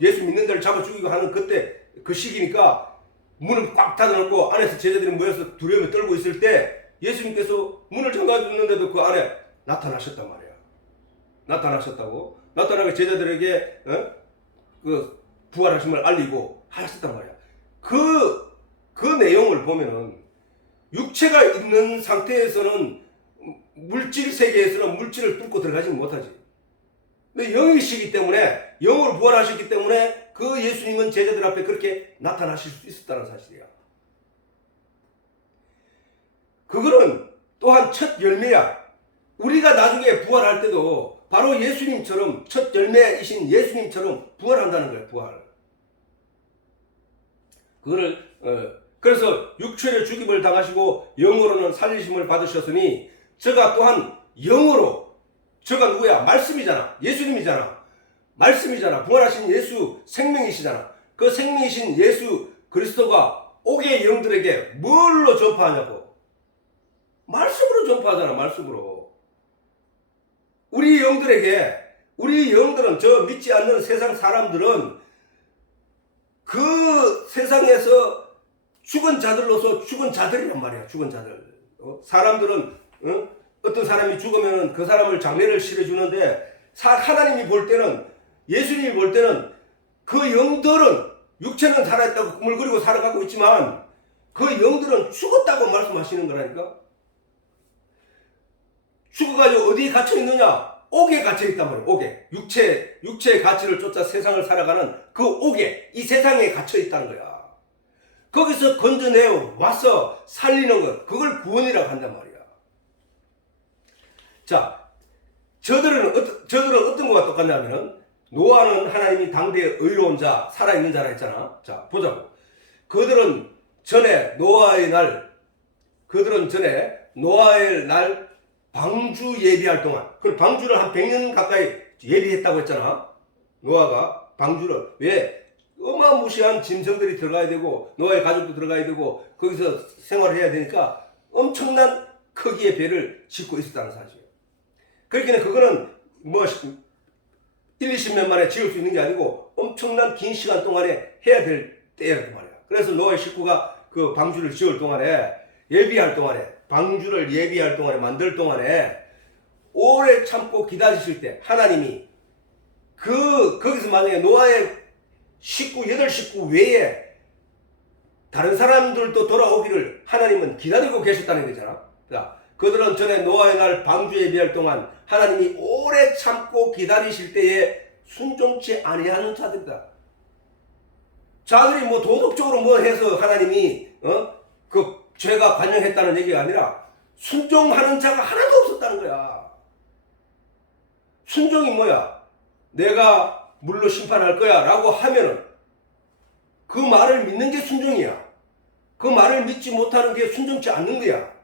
예수 믿는 자를 잡아 죽이고 하는 그때 그 시기니까 문을 꽉 닫아놓고 안에서 제자들이 모여서 두려움에 떨고 있을 때 예수님께서 문을 잠가줬는데도 그 안에 나타나셨단 말이야. 나타나셨다고. 나타나게 제자들에게 그 부활하심을 알리고 하셨단 말이야. 그 내용을 보면은 육체가 있는 상태에서는 물질 세계에서는 물질을 뚫고 들어가지 못하지. 근데 영이시기 때문에, 영으로 부활하셨기 때문에 그 예수님은 제자들 앞에 그렇게 나타나실 수 있었다는 사실이야. 그거는 또한 첫 열매야. 우리가 나중에 부활할 때도 바로 예수님처럼, 첫 열매이신 예수님처럼 부활한다는 거야, 부활. 그거를 그래서 육체의 죽임을 당하시고 영으로는 살리심을 받으셨으니 저가 또한 영으로, 저가 누구야? 말씀이잖아. 예수님이잖아. 말씀이잖아. 부활하신 예수 생명이시잖아. 그 생명이신 예수 그리스도가 옥의 영들에게 뭘로 전파하냐고. 말씀으로 전파하잖아. 말씀으로. 우리 영들에게, 우리 영들은, 저 믿지 않는 세상 사람들은 그 세상에서 죽은 자들로서 죽은 자들이란 말이야. 죽은 자들. 사람들은 어떤 사람이 죽으면 그 사람을 장례를 치러주는데 하나님이 볼 때는, 예수님이 볼 때는 그 영들은, 육체는 살아있다고 꿈을 그리고 살아가고 있지만 그 영들은 죽었다고 말씀하시는 거라니까. 죽어가지고 어디에 갇혀있느냐? 옥에 갇혀있단 말이야. 옥에. 육체의 가치를 쫓아 세상을 살아가는 그 옥에, 이 세상에 갇혀있다는 거야. 거기서 건져내어 와서 살리는 것, 그걸 구원이라고 한단 말이야. 자, 저들은 어떤 거가 똑같냐면은, 노아는 하나님이 당대의 의로운 자, 살아있는 자라 했잖아. 자, 보자고. 그들은 전에 노아의 날 방주 예비할 동안, 그 방주를 한 100년 가까이 예비했다고 했잖아. 노아가 방주를. 왜? 어마무시한 짐승들이 들어가야 되고 노아의 가족도 들어가야 되고 거기서 생활을 해야 되니까 엄청난 크기의 배를 짓고 있었다는 사실이에요. 그러니까 그거는 뭐 1, 20년 만에 지을 수 있는 게 아니고 엄청난 긴 시간 동안에 해야 될 때였단 말이야. 그래서 노아의 식구가 그 방주를 지을 동안에, 예비할 동안에, 방주를 예비할 동안에, 만들 동안에 오래 참고 기다리실 때 하나님이 거기서 만약에 노아의 식구, 8식구 외에 다른 사람들도 돌아오기를 하나님은 기다리고 계셨다는 거잖아. 자, 그들은 전에 노아의 날 방주 예비할 동안 하나님이 오래 참고 기다리실 때에 순종치 아니하는 자들이다. 자들이 뭐 도덕적으로 뭐 해서 하나님이 그 죄가 관영했다는 얘기가 아니라 순종하는 자가 하나도 없었다는 거야. 순종이 뭐야? 내가 물로 심판할 거야 라고 하면은 그 말을 믿는 게 순종이야. 그 말을 믿지 못하는 게 순종치 않는 거야.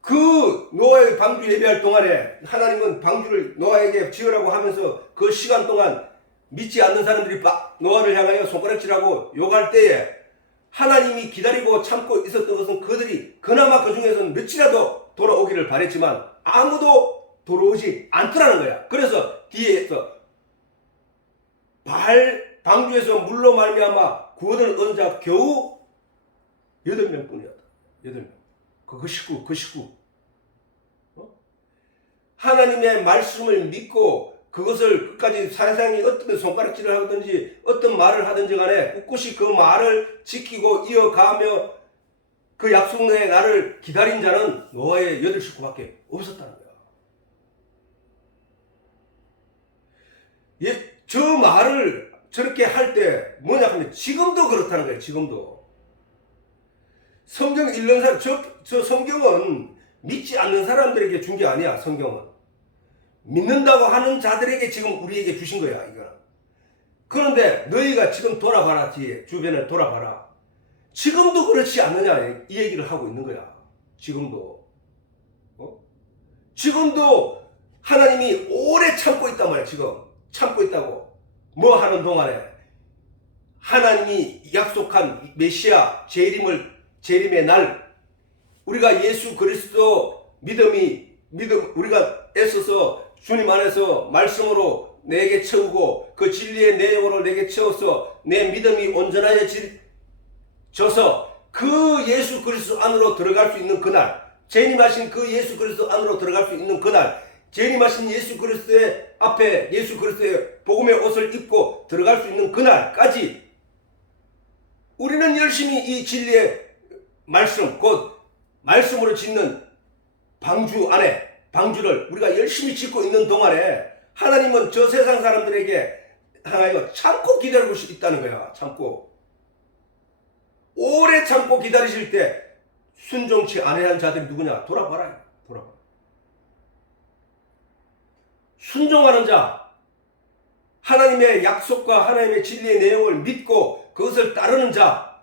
그 노아의 방주 예비할 동안에 하나님은 방주를 노아에게 지으라고 하면서 그 시간 동안 믿지 않는 사람들이 노아를 향하여 손가락질하고 욕할 때에 하나님이 기다리고 참고 있었던 것은 그들이 그나마 그 중에서는 몇이라도 돌아오기를 바랬지만 아무도 돌아오지 않더라는 거야. 그래서 뒤에서 방주에서 물로 말미암아 구원을 얻은 자 겨우 8명 뿐이었다. 8명. 그 식구. 하나님의 말씀을 믿고 그것을 끝까지 세상이 어떤 손가락질을 하든지 어떤 말을 하든지 간에 꿋꿋이 그 말을 지키고 이어가며 그 약속의 날을 기다린 자는 노아의 8식구밖에 없었다는 거야. 저 말을 저렇게 할 때 뭐냐 하면 지금도 그렇다는 거예요. 지금도. 성경 읽는 사람, 저 성경은 믿지 않는 사람들에게 준 게 아니야. 성경은. 믿는다고 하는 자들에게 지금 우리에게 주신 거야. 이거는. 그런데 너희가 지금 돌아봐라. 뒤에 주변을 돌아봐라. 지금도 그렇지 않느냐 이 얘기를 하고 있는 거야. 지금도. 지금도 하나님이 오래 참고 있단 말이야. 지금 참고 있다고. 뭐 하는 동안에 하나님이 약속한 메시아 재림의 날, 우리가 예수 그리스도 우리가 애써서 주님 안에서 말씀으로 내게 채우고 그 진리의 내용으로 내게 채워서 내 믿음이 온전해져서 그 예수 그리스도 안으로 들어갈 수 있는 그날, 재림하신 그 예수 그리스도 안으로 들어갈 수 있는 그날, 재림하신 예수 그리스도의 앞에 예수 그리스도의 복음의 옷을 입고 들어갈 수 있는 그날까지 우리는 열심히 이 진리의 말씀, 곧 말씀으로 짓는 방주 안에, 방주를 우리가 열심히 짓고 있는 동안에 하나님은 저 세상 사람들에게 하나님은 참고 기다리고 있다는 거야. 참고. 오래 참고 기다리실 때 순종치 아니한 자들이 누구냐? 돌아봐라. 돌아봐. 순종하는 자, 하나님의 약속과 하나님의 진리의 내용을 믿고 그것을 따르는 자,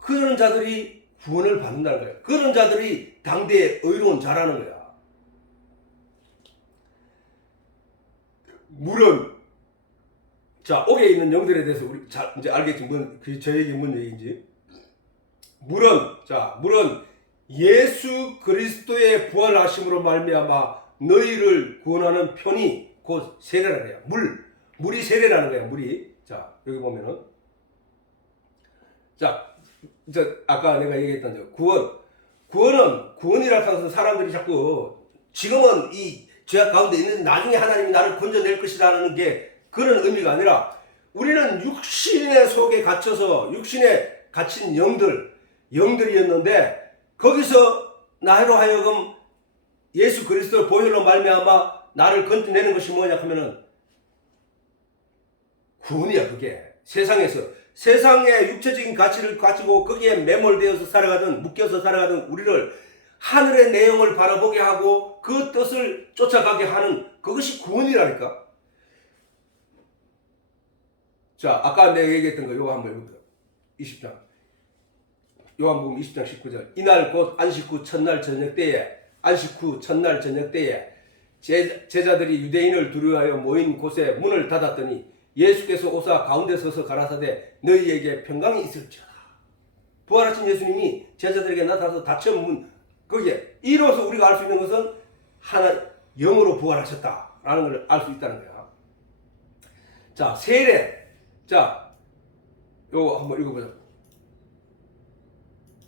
그런 자들이 구원을 받는다는 거야. 그런 자들이 당대의 의로운 자라는 거야. 물은, 자, 옥에 있는 영들에 대해서 우리 이제 알겠지. 저에게 뭔 얘기인지. 물은 예수 그리스도의 부활하심으로 말미암아 너희를 구원하는 편이 곧 세례라는 거야. 물이 세례라는 거야. 물이. 자, 여기 보면은, 자, 아까 내가 얘기했던 구원이라고 해서 사람들이 자꾸 지금은 이 죄악 가운데 있는 나중에 하나님이 나를 건져낼 것이라는 게 그런 의미가 아니라 우리는 육신의 속에 갇혀서 육신에 갇힌 영들이었는데 거기서 나로 하여금 예수 그리스도 보혈로 말미암아 나를 건져내는 것이 뭐냐 하면은 구원이야. 그게 세상의 육체적인 가치를 가지고 거기에 매몰되어서 살아가던, 묶여서 살아가던 우리를 하늘의 내용을 바라보게 하고 그 뜻을 쫓아가게 하는 그것이 구원이라니까. 자, 아까 내가 얘기했던 거 요거 한번 읽어보세요. 20장. 요한복음 20장 19절. 이날 곧 안식 후 첫날 저녁 때에 제자들이 유대인을 두려워하여 모인 곳에 문을 닫았더니 예수께서 오사 가운데 서서 가라사대 너희에게 평강이 있을지어다. 부활하신 예수님이 제자들에게 나타나서 닫힌 문, 거기에 이로써 우리가 알 수 있는 것은 하나 영으로 부활하셨다라는 걸 알 수 있다는 거야. 자, 세례. 자, 요거 한번 읽어보자.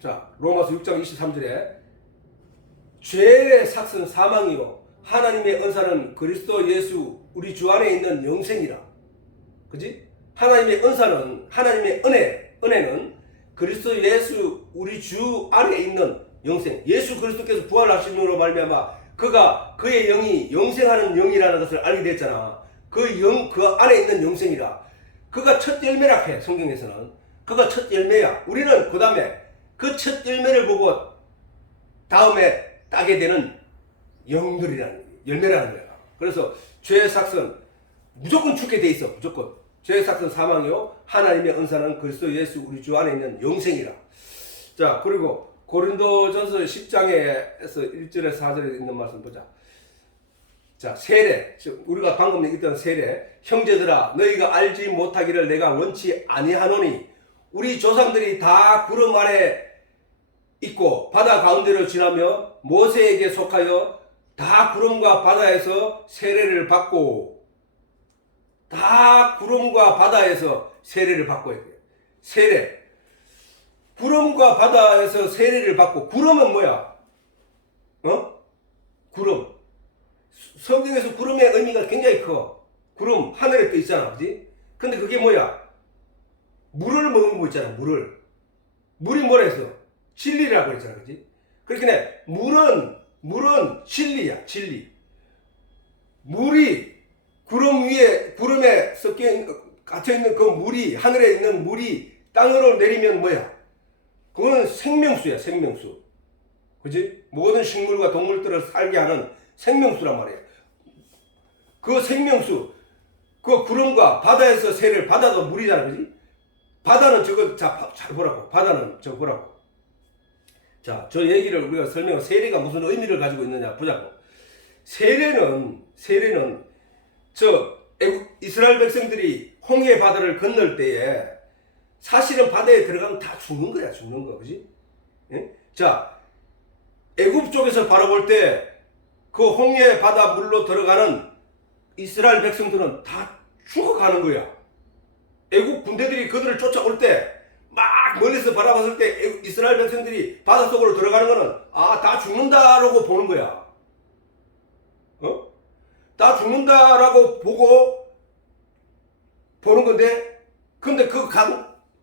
자, 로마서 6장 23절에 죄의 삭은 사망이요 하나님의 은사는 그리스도 예수 우리 주 안에 있는 영생이라. 그지? 하나님의 은사는, 하나님의 은혜는 그리스도 예수 우리 주 안에 있는 영생, 예수 그리스도께서 부활하신 영으로 말미암아 그의 영이 영생하는 영이라는 것을 알게 됐잖아. 그 안에 있는 영생이라. 그가 첫 열매라 해. 성경에서는 그가 첫 열매야. 우리는 그 다음에 그 첫 열매를 보고 다음에 따게 되는 열매라는 거야. 그래서 죄의 삭은 무조건 죽게 돼 있어. 무조건. 죄의 삭은 사망이요 하나님의 은사는 그리스도 예수 우리 주 안에 있는 영생이라. 자, 그리고 고린도전서 10장에서 1절에서 4절에 있는 말씀 보자. 자, 세례. 우리가 방금 얘기했던 세례. 형제들아 너희가 알지 못하기를 내가 원치 아니하노니 우리 조상들이 다 구름 아래 있고 바다 가운데로 지나며 모세에게 속하여 다 구름과 바다에서 세례를 받고 세례. 구름과 바다에서 세례를 받고. 구름은 뭐야? 구름. 성경에서 구름의 의미가 굉장히 커. 구름, 하늘에 떠 있잖아. 그지? 근데 그게 뭐야? 물을 먹은 거 있잖아. 물이 뭐라 했어? 진리라고 했잖아. 그지? 그렇게 물은 진리야. 진리. 물이 구름에 갇혀있는 그 물이, 하늘에 있는 물이 땅으로 내리면 뭐야? 그거는 생명수야. 생명수. 그지? 모든 식물과 동물들을 살게 하는 생명수란 말이야. 그 생명수, 그 구름과 바다에서 세례를, 바다도 물이잖아. 그지? 바다는 잘 보라고. 바다는 저거 보라고. 자, 저 얘기를 우리가 설명한 세례가 무슨 의미를 가지고 있느냐 보자고. 세례는 이스라엘 백성들이 홍해 바다를 건널 때에 사실은 바다에 들어가면 다 죽는 거야. 죽는 거. 그지? 예? 자, 애굽 쪽에서 바라볼 때 그 홍해 바다 물로 들어가는 이스라엘 백성들은 다 죽어가는 거야. 애국 군대들이 그들을 쫓아올 때 막 멀리서 바라봤을 때 이스라엘 백성들이 바닷속으로 들어가는 거는 다 죽는다라고 보는 거야. 다 죽는다라고 보고 보는 건데, 근데 그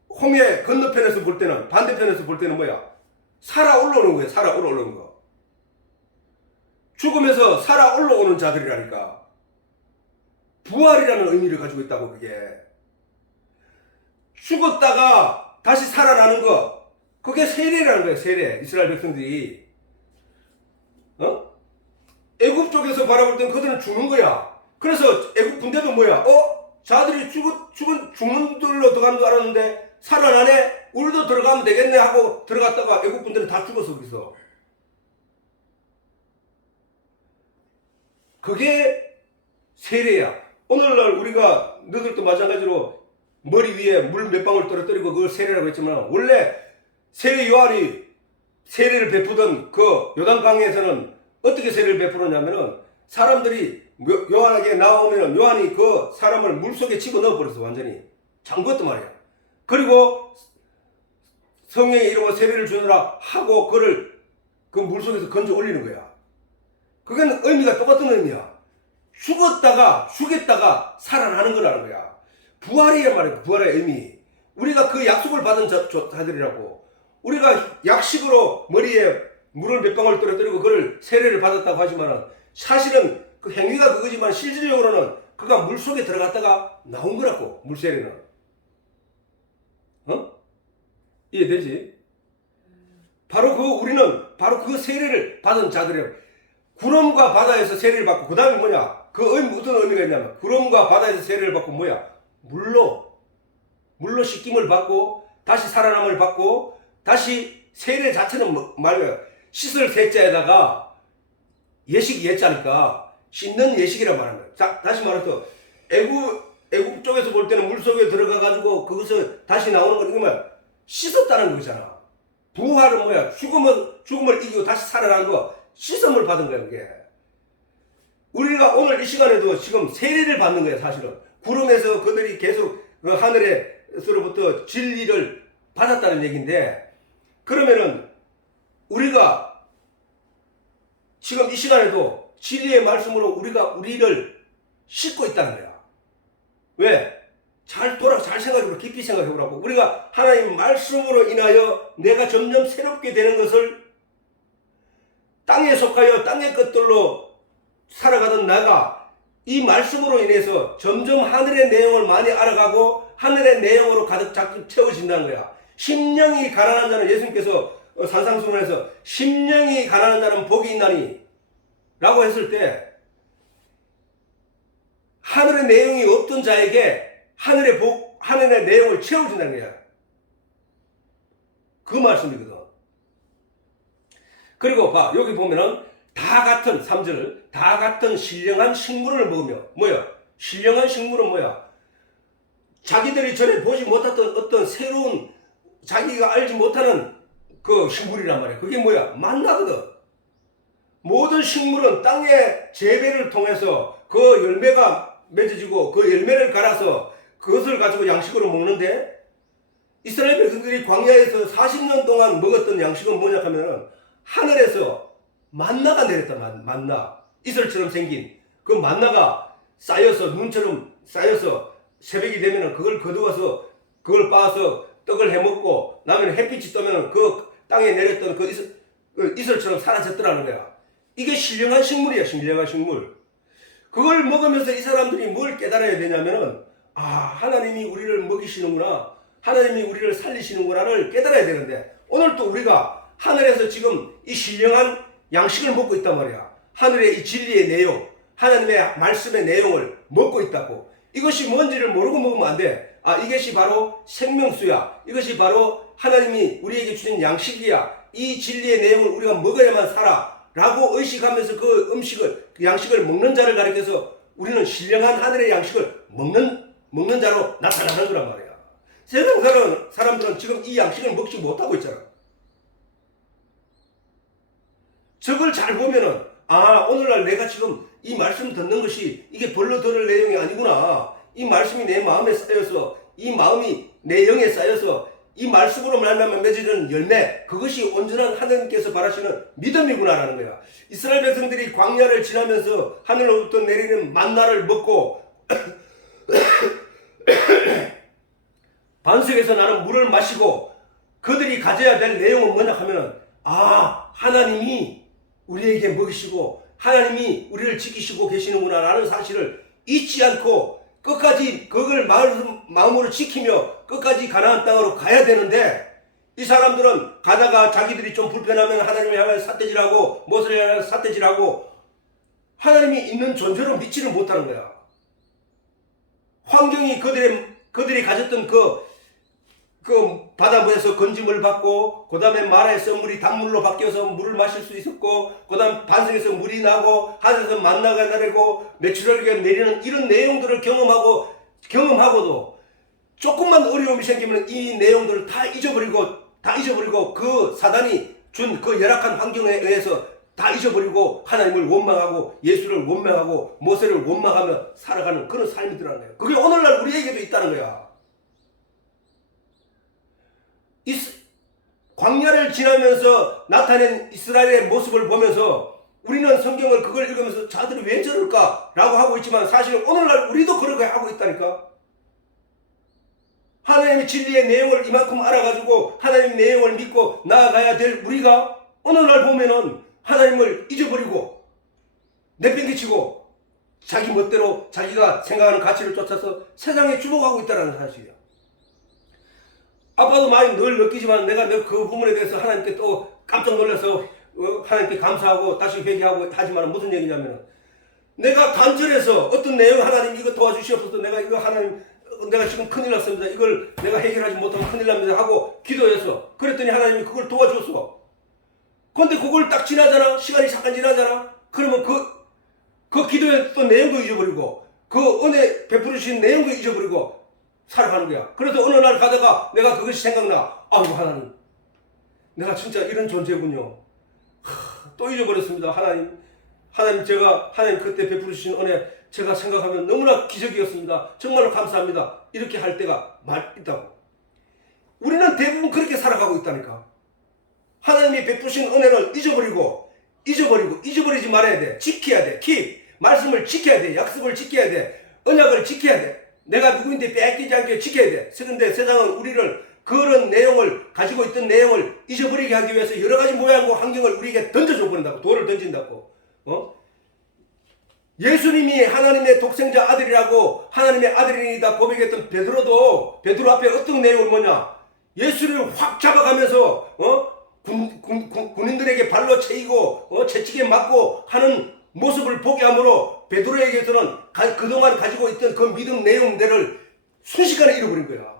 홍해 건너편에서 볼 때는, 반대편에서 볼 때는 뭐야? 살아 올라오는 거야. 살아 올라오는 거. 죽으면서 살아 올라오는 자들이라니까. 부활이라는 의미를 가지고 있다고. 그게 죽었다가 다시 살아나는 거, 그게 세례라는 거예요. 세례. 이스라엘 백성들이 애굽 쪽에서 바라볼 땐 그들은 죽는 거야. 그래서 애굽 군대도 뭐야? 자들이 죽는 들로 들어가는 줄 알았는데 살아나네? 우리도 들어가면 되겠네 하고 들어갔다가 애굽 군대는 다 죽었어. 거기서. 그게 세례야. 오늘날 우리가 너희들도 마찬가지로 머리 위에 물 몇 방울 떨어뜨리고 그걸 세례라고 했지만, 원래 세례 요한이 세례를 베푸던 그 요단강에서는 어떻게 세례를 베풀었냐면은, 사람들이 요한에게 나오면 요한이 그 사람을 물속에 집어넣어 버렸어. 완전히 잠궜단 말이야. 그리고 성령의 이름으로 세례를 주느라 하고 그를 그 물속에서 건져 올리는 거야. 그건 의미가 똑같은 의미야. 죽였다가 살아나는 거라는 거야. 부활이란 말이야. 부활의 의미. 우리가 그 약속을 받은 자들이라고. 우리가 약식으로 머리에 물을 몇 방울 떨어뜨리고 그를 세례를 받았다고 하지만은, 사실은 그 행위가 그거지만 실질적으로는 그가 물속에 들어갔다가 나온 거라고. 물세례는. 이해되지? 우리는 바로 그 세례를 받은 자들이에요. 구름과 바다에서 세례를 받고, 그 다음에 뭐냐? 어떤 의미가 있냐면, 구름과 바다에서 세례를 받고 뭐야? 물로 씻김을 받고, 다시 살아남을 받고, 다시 세례 자체는 말이야. 씻을 세자에다가 예식이 예자니까 씻는 예식이란 말입니다. 자, 다시 말해서 애국 쪽에서 볼 때는 물속에 들어가가지고 거기서 다시 나오는 건 이거만 씻었다는 거잖아. 부활은 뭐야? 죽음을 이기고 다시 살아나는 거, 씻음을 받은 거야, 그게. 우리가 오늘 이 시간에도 지금 세례를 받는 거야, 사실은. 구름에서 그들이 계속 그 하늘에서로부터 진리를 받았다는 얘기인데, 그러면은 우리가 지금 이 시간에도 진리의 말씀으로 우리를 씻고 있다는 거야. 왜? 잘 생각해보라. 깊이 생각해보라고. 우리가 하나님 말씀으로 인하여 내가 점점 새롭게 되는 것을, 땅에 속하여 땅의 것들로 살아가던 나가 이 말씀으로 인해서 점점 하늘의 내용을 많이 알아가고 하늘의 내용으로 가득 채워진다는 거야. 심령이 가난한 자는, 예수님께서 산상수훈에서 심령이 가난한 자는 복이 있나니 라고 했을 때, 하늘의 내용이 없던 자에게 하늘의 내용을 채워준다는 거야. 그 말씀이거든. 그리고 봐, 여기 보면은 다 같은 3절, 다 같은 신령한 식물을 먹으며, 뭐야? 신령한 식물은 뭐야? 자기들이 전에 보지 못했던 어떤 새로운, 자기가 알지 못하는 그 식물이란 말이야. 그게 뭐야? 만나거든. 모든 식물은 땅의 재배를 통해서 그 열매가 맺어지고 그 열매를 갈아서 그것을 가지고 양식으로 먹는데, 이스라엘 백성들이 광야에서 40년 동안 먹었던 양식은 뭐냐 하면 하늘에서 만나가 내렸다. 만나. 이슬처럼 생긴 그 만나가 쌓여서, 눈처럼 쌓여서 새벽이 되면은 그걸 거두어서 그걸 빻아서 떡을 해먹고, 나면 햇빛이 뜨면은 그 땅에 내렸던 그 이슬처럼 사라졌더라는 거야. 이게 신령한 식물이야. 신령한 식물. 그걸 먹으면서 이 사람들이 뭘 깨달아야 되냐면은, 하나님이 우리를 먹이시는구나, 하나님이 우리를 살리시는구나를 깨달아야 되는데, 오늘 또 우리가 하늘에서 지금 이 신령한 양식을 먹고 있단 말이야. 하늘의 이 진리의 내용, 하나님의 말씀의 내용을 먹고 있다고. 이것이 뭔지를 모르고 먹으면 안 돼. 이것이 바로 생명수야. 이것이 바로 하나님이 우리에게 주신 양식이야. 이 진리의 내용을 우리가 먹어야만 살아 라고 의식하면서 그 음식을, 그 양식을 먹는 자를 가리켜서 우리는 신령한 하늘의 양식을 먹는 자로 나타나는 거란 말이야. 세상 사람들은 지금 이 양식을 먹지 못하고 있잖아. 저걸 잘 보면은, 오늘날 내가 지금 이 말씀 듣는 것이 이게 벌로 들을 내용이 아니구나. 이 말씀이 내 마음에 쌓여서, 이 마음이 내 영에 쌓여서 이 말씀으로 말하면 맺어지는 열매, 그것이 온전한 하나님께서 바라시는 믿음이구나라는 거야. 이스라엘 백성들이 광야를 지나면서 하늘로부터 내리는 만나를 먹고 반석에서 나는 물을 마시고 그들이 가져야 될 내용은 뭐냐 하면은 하나님이 우리에게 먹이시고 하나님이 우리를 지키시고 계시는구나 라는 사실을 잊지 않고 끝까지 그걸 마음으로 지키며 끝까지 가나안 땅으로 가야 되는데, 이 사람들은 가다가 자기들이 좀 불편하면 하나님을 향해 삿대질하고 모세를 향해 삿대질하고 하나님이 있는 존재로 믿지를 못하는 거야. 환경이 그들이 가졌던 그 바다에서 건짐을 받고, 그 다음에 마라의 썰물이 단물로 바뀌어서 물을 마실 수 있었고, 그 다음 반석에서 물이 나고, 하늘에서 만나가 내리고, 내추럴하게 내리는 이런 내용들을 경험하고도 조금만 어려움이 생기면 이 내용들을 다 잊어버리고 그 사단이 준 그 열악한 환경에 의해서 다 잊어버리고 하나님을 원망하고 예수를 원망하고 모세를 원망하며 살아가는 그런 삶이더라는 거예요. 그게 오늘날 우리에게도 있다는 거야. 광야를 지나면서 나타낸 이스라엘의 모습을 보면서 우리는 성경을 그걸 읽으면서 자들이 왜 저럴까 라고 하고 있지만, 사실 오늘날 우리도 그렇게 하고 있다니까. 하나님의 진리의 내용을 이만큼 알아가지고 하나님의 내용을 믿고 나아가야 될 우리가 오늘날 보면은 하나님을 잊어버리고 내팽개치고 자기 멋대로 자기가 생각하는 가치를 쫓아서 세상에 주목하고 있다는 사실이야. 아빠도 많이 늘 느끼지만 내가 그 부분에 대해서 하나님께 또 깜짝 놀라서 하나님께 감사하고 다시 회개하고 하지만 무슨 얘기냐면, 내가 간절해서 어떤 내용 하나님 이거 도와주시옵소서, 내가 지금 큰일 났습니다, 이걸 내가 해결하지 못하면 큰일 납니다 하고 기도해서 그랬더니 하나님이 그걸 도와줬어. 근데 그걸 딱 지나잖아, 시간이 잠깐 지나잖아. 그러면 그 기도했던 내용도 잊어버리고 그 은혜 베풀으신 내용도 잊어버리고 살아가는 거야. 그래서 어느 날 가다가 내가 그것이 생각나. 아이고 하나님, 내가 진짜 이런 존재군요. 또 잊어버렸습니다. 하나님 제가 하나님 그때 베풀으신 은혜 제가 생각하면 너무나 기적이었습니다. 정말로 감사합니다. 이렇게 할 때가 있다고. 우리는 대부분 그렇게 살아가고 있다니까. 하나님이 베푸신 은혜를 잊어버리지 말아야 돼. 지켜야 돼. 말씀을 지켜야 돼. 약속을 지켜야 돼. 언약을 지켜야 돼. 내가 누구인데 뺏기지 않게 지켜야 돼. 그런데 세상은 우리를 그런 내용을 가지고 있던 내용을 잊어버리게 하기 위해서 여러 가지 모양과 환경을 우리에게 던져줘 버린다고. 돌을 던진다고. 예수님이 하나님의 독생자 아들이라고 하나님의 아들이다 고백했던 베드로 앞에 어떤 내용이 뭐냐? 예수를 확 잡아가면서 군인들에게 발로 채이고 채찍에 맞고 하는 모습을 보게 하므로 베드로에게서는 그동안 가지고 있던 그 믿음 내용들을 순식간에 잃어버린 거야.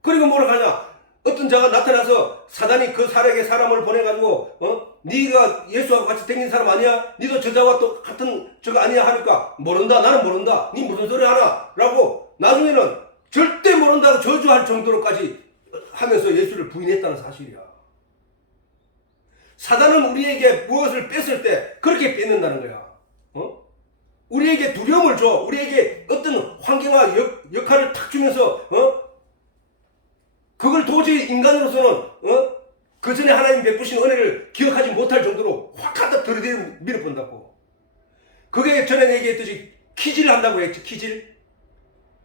그리고 뭐라 하냐? 어떤 자가 나타나서 사단이 그 사람을 보내가지고 네가 예수하고 같이 댕긴 사람 아니야? 니도 저자와 또 같은 저거 아니야? 하니까 모른다, 나는 모른다, 니 무슨 소리 하나? 라고 나중에는 절대 모른다고 저주할 정도로까지 하면서 예수를 부인했다는 사실이야. 사단은 우리에게 무엇을 뺐을 때 그렇게 뺏는다는 거야. 우리에게 두려움을 줘. 우리에게 어떤 환경과 역할을 탁 주면서 그걸 도저히 인간으로서는 그 전에 하나님 베푸신 은혜를 기억하지 못할 정도로 확 하다 들이대고 밀어본다고. 그게 전에 얘기했듯이 키질 한다고 했지. 키질.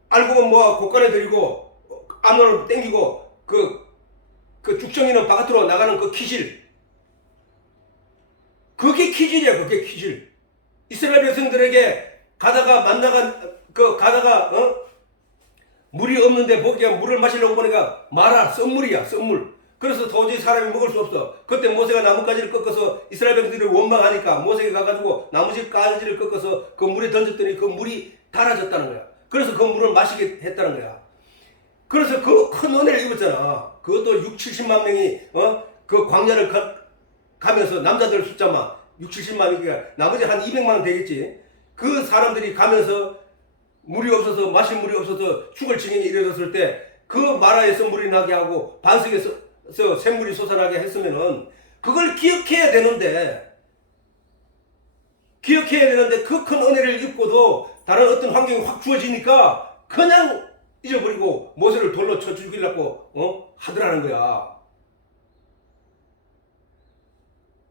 알고 보면 뭐 곳간에 들이고 암호를 땡기고 그 죽정이는 바깥으로 나가는 그 키질. 그게 키질이야. 그게 키질. 이스라엘 백성들에게 가다가 물이 없는데 보기가 물을 마시려고 보니까 마라, 썬물이야, 썬물. 그래서 도저히 사람이 먹을 수 없어. 그때 모세가 나뭇가지를 꺾어서 이스라엘 백성들이 원망하니까 모세가 가가지고 나무집 가지를 꺾어서 그 물에 던졌더니 그 물이 달아졌다는 거야. 그래서 그 물을 마시게 했다는 거야. 그래서 그 큰 은혜를 입었잖아. 그것도 6, 70만 명이 그 광야를 가면서 남자들 숫자만 6, 70만이니까 나머지 한 200만 원 되겠지. 그 사람들이 가면서 물이 없어서 마실 물이 없어서 죽을 지경에 이르렀을 때 그 마라에서 물이 나게 하고 반석에서 샘물이 솟아나게 했으면은 그걸 기억해야 되는데 그 큰 은혜를 입고도 다른 어떤 환경이 확 주어지니까 그냥 잊어버리고 모세를 돌로 쳐 죽이려고 하더라는 거야.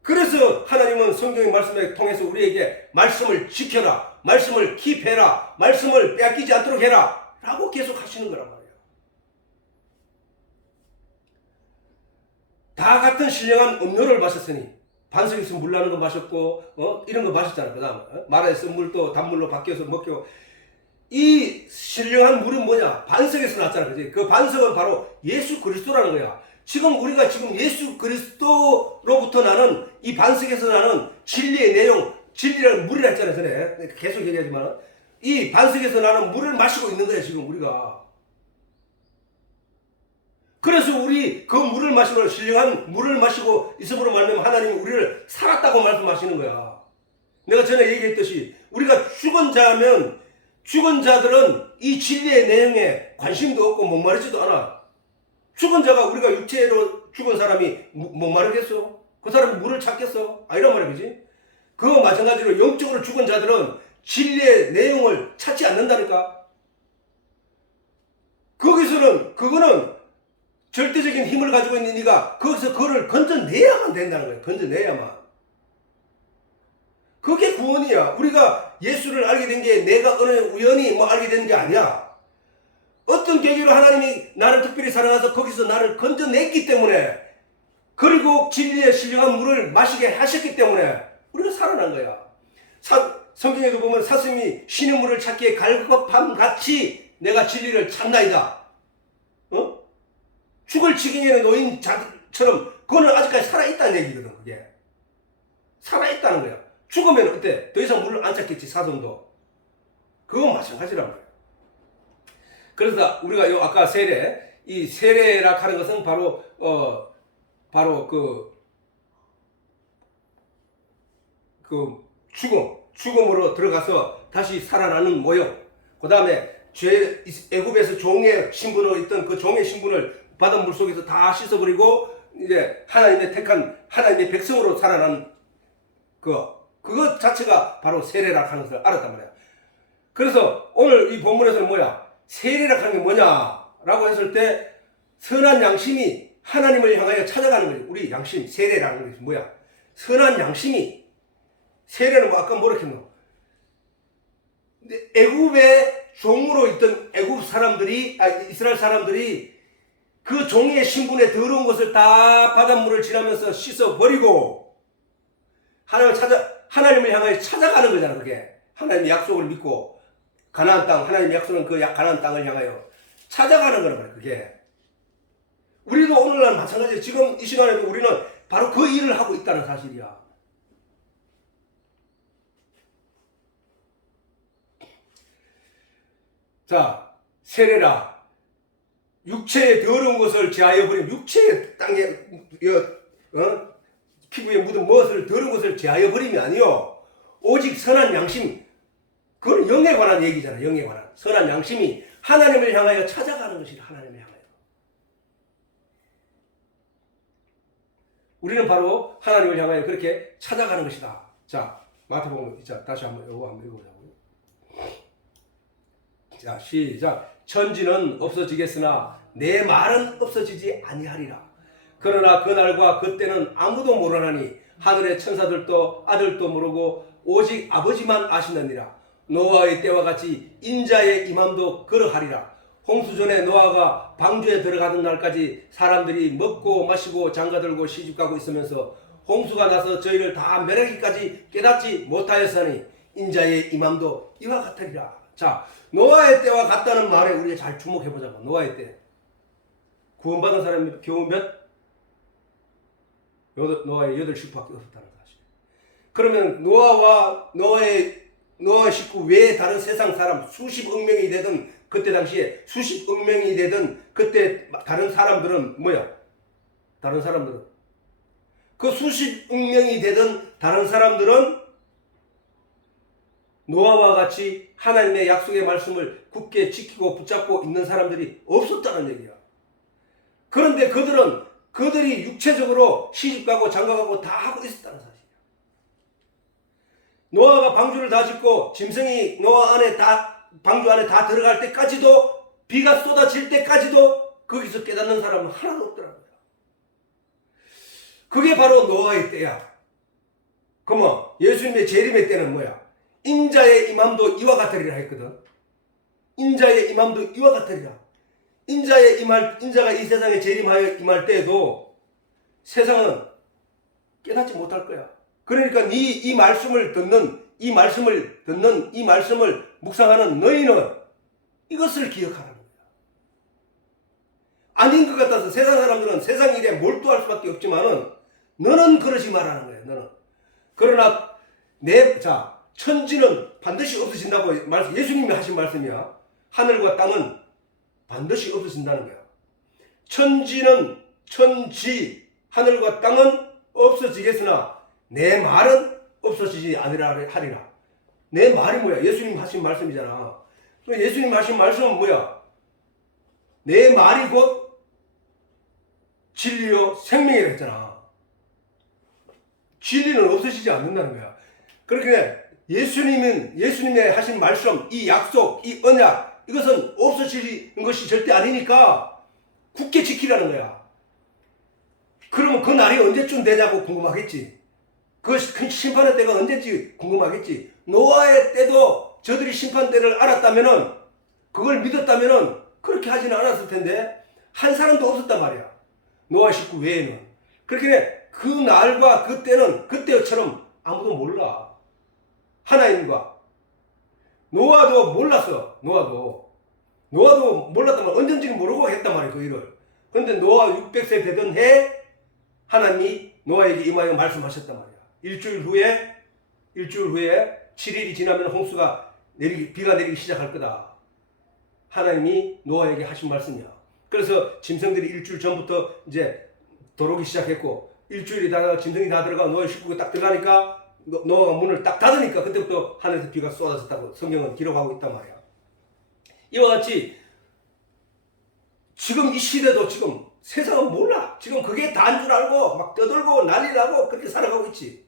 그래서 하나님은 성경의 말씀을 통해서 우리에게 말씀을 지켜라, 말씀을 킵해라, 말씀을 빼앗기지 않도록 해라 라고 계속 하시는 거란 말이에요. 다 같은 신령한 음료를 마셨으니, 반석에서 물 나는 거 마셨고 이런 거 마셨잖아. 그 다음 마라에서 물도 단물로 바뀌어서 먹고. 이 신령한 물은 뭐냐? 반석에서 났잖아. 그지? 그 반석은 바로 예수 그리스도라는 거야. 우리가 지금 예수 그리스도로부터 나는 이 반석에서 나는 진리의 내용, 진리라는 물이라 했잖아요. 전에 계속 얘기하지만 이 반석에서 나는 물을 마시고 있는 거야. 지금 우리가. 그래서 우리 그 물을 마시고, 신령한 물을 마시고 있음으로 말하면 하나님이 우리를 살았다고 말씀하시는 거야. 내가 전에 얘기했듯이 우리가 죽은 자면, 죽은 자들은 이 진리의 내용에 관심도 없고 목마르지도 않아. 죽은 자가, 우리가 육체로 죽은 사람이 목마르겠어? 그 사람이 물을 찾겠어? 아니란 말이야. 그지? 그거 마찬가지로 영적으로 죽은 자들은 진리의 내용을 찾지 않는다니까. 그거는 절대적인 힘을 가지고 있는 네가 거기서 그거를 건져내야만 된다는 거야. 건져내야만. 그게 구원이야. 우리가 예수를 알게 된 게 내가 어느 우연히 알게 된 게 아니야. 어떤 계기로 하나님이 나를 특별히 사랑해서 거기서 나를 건져냈기 때문에, 그리고 진리의 신령한 물을 마시게 하셨기 때문에 우리가 살아난 거야. 성경에도 보면 사슴이 쉬는 물을 찾기에 갈급함 같이 내가 진리를 찾나이다. 죽을 지경에 놓인 자들처럼 그거는 아직까지 살아있다는 얘기거든. 그게 살아있다는 거야. 죽으면 어때? 더 이상 물을 안 찾겠지. 사슴도. 그건 마찬가지란 말이야. 그래서 우리가 아까 세례, 이 세례라 하는 것은 바로 죽음으로 들어가서 다시 살아나는 모형. 그 다음에 애굽에서 종의 신분으로 있던 그 종의 신분을 바닷 물 속에서 다 씻어버리고 이제 하나님의 택한 하나님의 백성으로 살아난 그것 자체가 바로 세례라 하는 것을 알았단 말이야. 그래서 오늘 이 본문에서는 뭐야? 세례라 하는 게 뭐냐라고 했을 때, 선한 양심이 하나님을 향하여 찾아가는 거지. 우리 양심, 세례라는 것이 뭐야? 선한 양심이. 세례는 아까 뭐라 했노? 애굽의 종으로 있던 애굽 사람들이, 이스라엘 사람들이 그 종의 신분에 더러운 것을 다 바닷물을 지나면서 씻어버리고 하나님을 향하여 찾아가는 거잖아. 그게 하나님의 약속을 믿고 가나안 땅, 하나님의 약속은 그 가나안 땅을 향하여 찾아가는 거란 말이야. 그게 우리도 오늘날 마찬가지로 지금 이 시간에도 우리는 바로 그 일을 하고 있다는 사실이야. 자, 세례라. 육체의 더러운 것을 제하여 버림. 육체의 땅에 피부에 묻은 무엇을 더러운 것을 제하여 버림이 아니요, 오직 선한 양심. 그건 영에 관한 얘기잖아. 영에 관한 선한 양심이 하나님을 향하여 찾아가는 것이다. 하나님을 향하여. 우리는 바로 하나님을 향하여 그렇게 찾아가는 것이다. 자, 마태복음, 자, 다시 한번 읽어보자고요. 자, 시작. 천지는 없어지겠으나 내 말은 없어지지 아니하리라. 그러나 그날과 그때는 아무도 모르나니 하늘의 천사들도 아들도 모르고 오직 아버지만 아시느니라. 노아의 때와 같이 인자의 임함도 그러하리라. 홍수전에 노아가 방주에 들어가던 날까지 사람들이 먹고 마시고 장가들고 시집가고 있으면서 홍수가 나서 저희를 다 멸하기까지 깨닫지 못하였으니 인자의 임함도 이와 같으리라. 자, 노아의 때와 같다는 말에 우리가 잘 주목해보자고. 노아의 때 구원받은 사람이 겨우 노아의 8식구밖에 없었다는 사실. 그러면 노아의 식구 외에 다른 세상 사람 수십억 명이 되든, 그때 당시에 수십억 명이 되든, 그때 다른 사람들은 뭐야? 다른 사람들은 그 수십억 명이 되든 다른 사람들은 노아와 같이 하나님의 약속의 말씀을 굳게 지키고 붙잡고 있는 사람들이 없었다는 얘기야. 그런데 그들이 육체적으로 시집가고 장가가고 다 하고 있었다는 사실이야. 노아가 방주를 다 짓고 짐승이 방주 안에 다 들어갈 때까지도 비가 쏟아질 때까지도 거기서 깨닫는 사람은 하나도 없더라고요. 그게 바로 노아의 때야. 그러면 예수님의 재림의 때는 뭐야? 인자의 임함도 이와 같으리라 했거든. 인자의 임함도 이와 같으리라. 인자가 이 세상에 재림하여 임할 때에도 세상은 깨닫지 못할 거야. 그러니까 이 말씀을 듣는 이 말씀을 묵상하는 너희는 이것을 기억하라는 거야. 아닌 것 같아서 세상 사람들은 세상 일에 몰두할 수밖에 없지만은 너는 그러지 말라는 거야. 너는. 그러나 천지는 반드시 없어진다고 예수님이 하신 말씀이야. 하늘과 땅은 반드시 없어진다는 거야. 하늘과 땅은 없어지겠으나 내 말은 없어지지 아니라 하리라. 내 말이 뭐야? 예수님 하신 말씀이잖아. 예수님 하신 말씀은 뭐야? 내 말이 곧 진리요 생명이라 했잖아. 진리는 없어지지 않는다는 거야. 그렇게 예수님의 하신 말씀, 이 약속, 이 언약, 이것은 없어지는 것이 절대 아니니까 굳게 지키라는 거야. 그러면 그 날이 언제쯤 되냐고 궁금하겠지. 그 심판의 때가 언제지 궁금하겠지. 노아의 때도 저들이 심판 때를 알았다면은, 그걸 믿었다면은 그렇게 하지는 않았을 텐데 한 사람도 없었단 말이야. 노아 식구 외에는. 그렇게 그 날과 그 때는 그때처럼 아무도 몰라. 하나님과 노아도 몰랐어. 노아도 몰랐다면 언젠지는 모르고 했단 말이야. 그 일을. 그런데 노아 600세 되던 해 하나님이 노아에게 임하여 말씀하셨단 말이야. 일주일 후에 7일이 지나면 홍수가 비가 내리기 시작할 거다. 하나님이 노아에게 하신 말씀이야. 그래서 짐승들이 일주일 전부터 이제 들어오기 시작했고, 일주일이 다가 짐승이 다 들어가 노아의 식구가 딱 들어가니까, 노아가 문을 딱 닫으니까 그때부터 하늘에서 비가 쏟아졌다고 성경은 기록하고 있단 말이야. 이와 같이 지금 이 시대도 지금 세상은 몰라. 지금 그게 다인 줄 알고 막 떠들고 난리 나고 그렇게 살아가고 있지.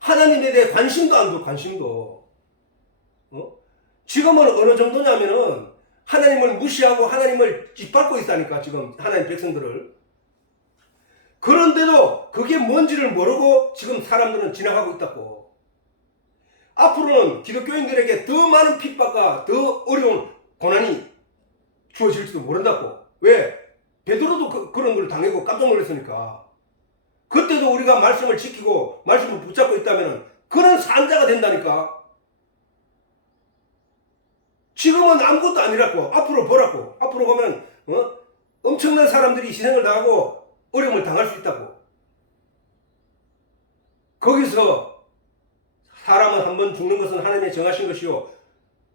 하나님에 대해 관심도 안 줘. 관심도. 지금은 어느 정도냐면은 하나님을 무시하고 하나님을 짓밟고 있다니까. 지금 하나님 백성들을. 그런데도 그게 뭔지를 모르고 지금 사람들은 지나가고 있다고. 앞으로는 기독교인들에게 더 많은 핍박과 더 어려운 고난이 주어질지도 모른다고. 왜? 베드로도 그런 걸 당하고 깜짝 놀랐으니까. 그때도 우리가 말씀을 지키고 말씀을 붙잡고 있다면 그런 산자가 된다니까. 지금은 아무것도 아니라고. 앞으로 보라고. 앞으로 가면 엄청난 사람들이 희생을 당하고 어려움을 당할 수 있다고. 거기서 사람은 한 번 죽는 것은 하나님이 정하신 것이요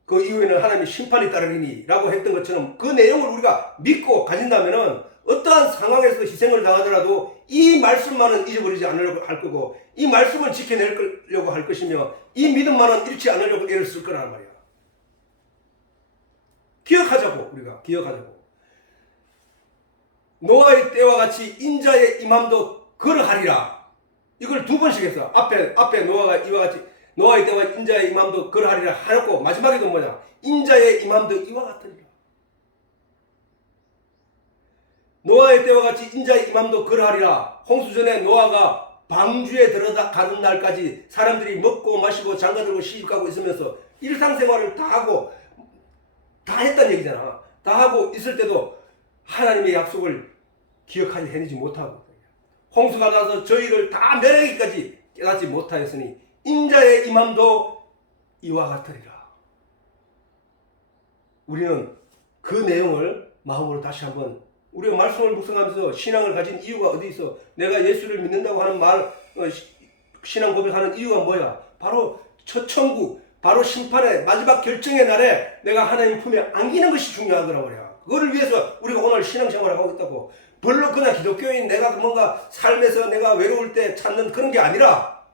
그 이후에는 하나님의 심판이 따르리니 라고 했던 것처럼 그 내용을 우리가 믿고 가진다면 어떠한 상황에서 희생을 당하더라도 이 말씀만은 잊어버리지 않으려고 할 거고, 이 말씀을 지켜내려고 할 것이며, 이 믿음만은 잃지 않으려고 애를 쓸 거란 말이야. 기억하자고. 우리가 기억하자고. 노아의 때와 같이 인자의 임함도 그러하리라. 이걸 두 번씩 했어. 앞에 노아가 이와 같이 노아의 때와 인자의 임함도 그러하리라 하였고, 마지막에도 뭐냐? 인자의 임함도 이와 같으리라. 노아의 때와 같이 인자의 임함도 그러하리라. 홍수전에 노아가 방주에 들어가는 날까지 사람들이 먹고 마시고 장가들고 시집가고 있으면서 일상생활을 다 하고 다 했다는 얘기잖아. 다 하고 있을 때도 하나님의 약속을 기억하지 해내지 못하고 홍수가 나서 저희를 다 멸하기까지 깨닫지 못하였으니 인자의 임함도 이와 같으리라. 우리는 그 내용을 마음으로 다시 한번 우리가 말씀을 묵상하면서 신앙을 가진 이유가 어디 있어? 내가 예수를 믿는다고 하는 신앙 고백하는 이유가 뭐야? 바로 첫 천국, 바로 심판의 마지막 결정의 날에 내가 하나님 품에 안기는 것이 중요하더라 말이야. 그거를 위해서 우리가 오늘 신앙생활을 하고 있다고. 별로 그냥 기독교인 내가 뭔가 삶에서 내가 외로울 때 찾는 그런 게 아니라,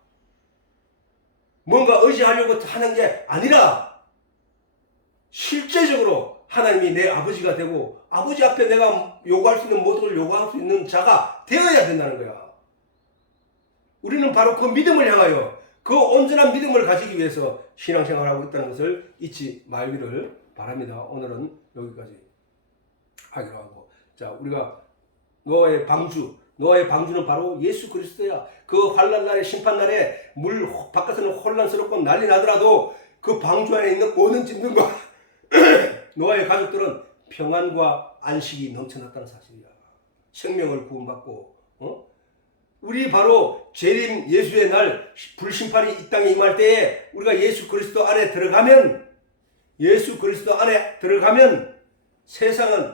뭔가 의지하려고 하는 게 아니라, 실제적으로 하나님이 내 아버지가 되고 아버지 앞에 내가 요구할 수 있는 모든 걸 요구할 수 있는 자가 되어야 된다는 거야. 우리는 바로 그 믿음을 향하여 그 온전한 믿음을 가지기 위해서 신앙생활을 하고 있다는 것을 잊지 말기를 바랍니다. 오늘은 여기까지 하기로 하고, 자, 우리가 노아의 방주는 바로 예수 그리스도야. 그 환난날에, 심판날에 물 바깥에는 혼란스럽고 난리 나더라도 그 방주 안에 있는 모든 짐승과 노아의 가족들은 평안과 안식이 넘쳐났다는 사실이야. 생명을 구원받고, 우리 바로 재림 예수의 날 불심판이 이 땅에 임할 때에 우리가 예수 그리스도 안에 들어가면 세상은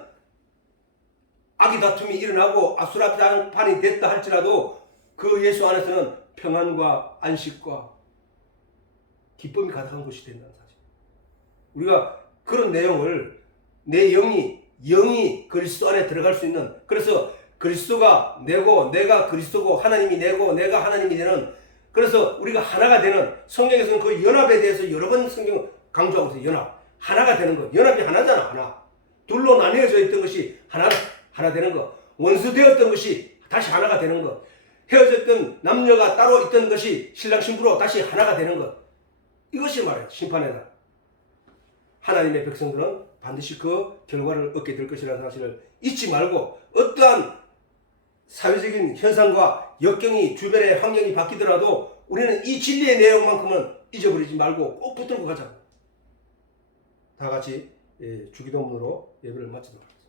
악의 다툼이 일어나고 아수라장판이 됐다 할지라도 그 예수 안에서는 평안과 안식과 기쁨이 가득한 곳이 된다는 사실. 우리가 그런 내용을 내 영이 그리스도 안에 들어갈 수 있는, 그래서 그리스도가 내고 내가 그리스도고 하나님이 내고 내가 하나님이 되는, 그래서 우리가 하나가 되는, 성경에서는 그 연합에 대해서 여러 번 성경 강조하고 있어요. 연합. 하나가 되는 거. 연합이 하나잖아. 하나. 둘로 나뉘어져 있던 것이 하나 되는 거. 원수되었던 것이 다시 하나가 되는 거. 헤어졌던 남녀가 따로 있던 것이 신랑 신부로 다시 하나가 되는 것. 이것이 말이에요. 심판의 날. 하나님의 백성들은 반드시 그 결과를 얻게 될 것이라는 사실을 잊지 말고, 어떠한 사회적인 현상과 역경이 주변의 환경이 바뀌더라도 우리는 이 진리의 내용만큼은 잊어버리지 말고 꼭 붙들고 가자고. 다 같이 주기도문으로 예배를 마치도록 하겠습니다.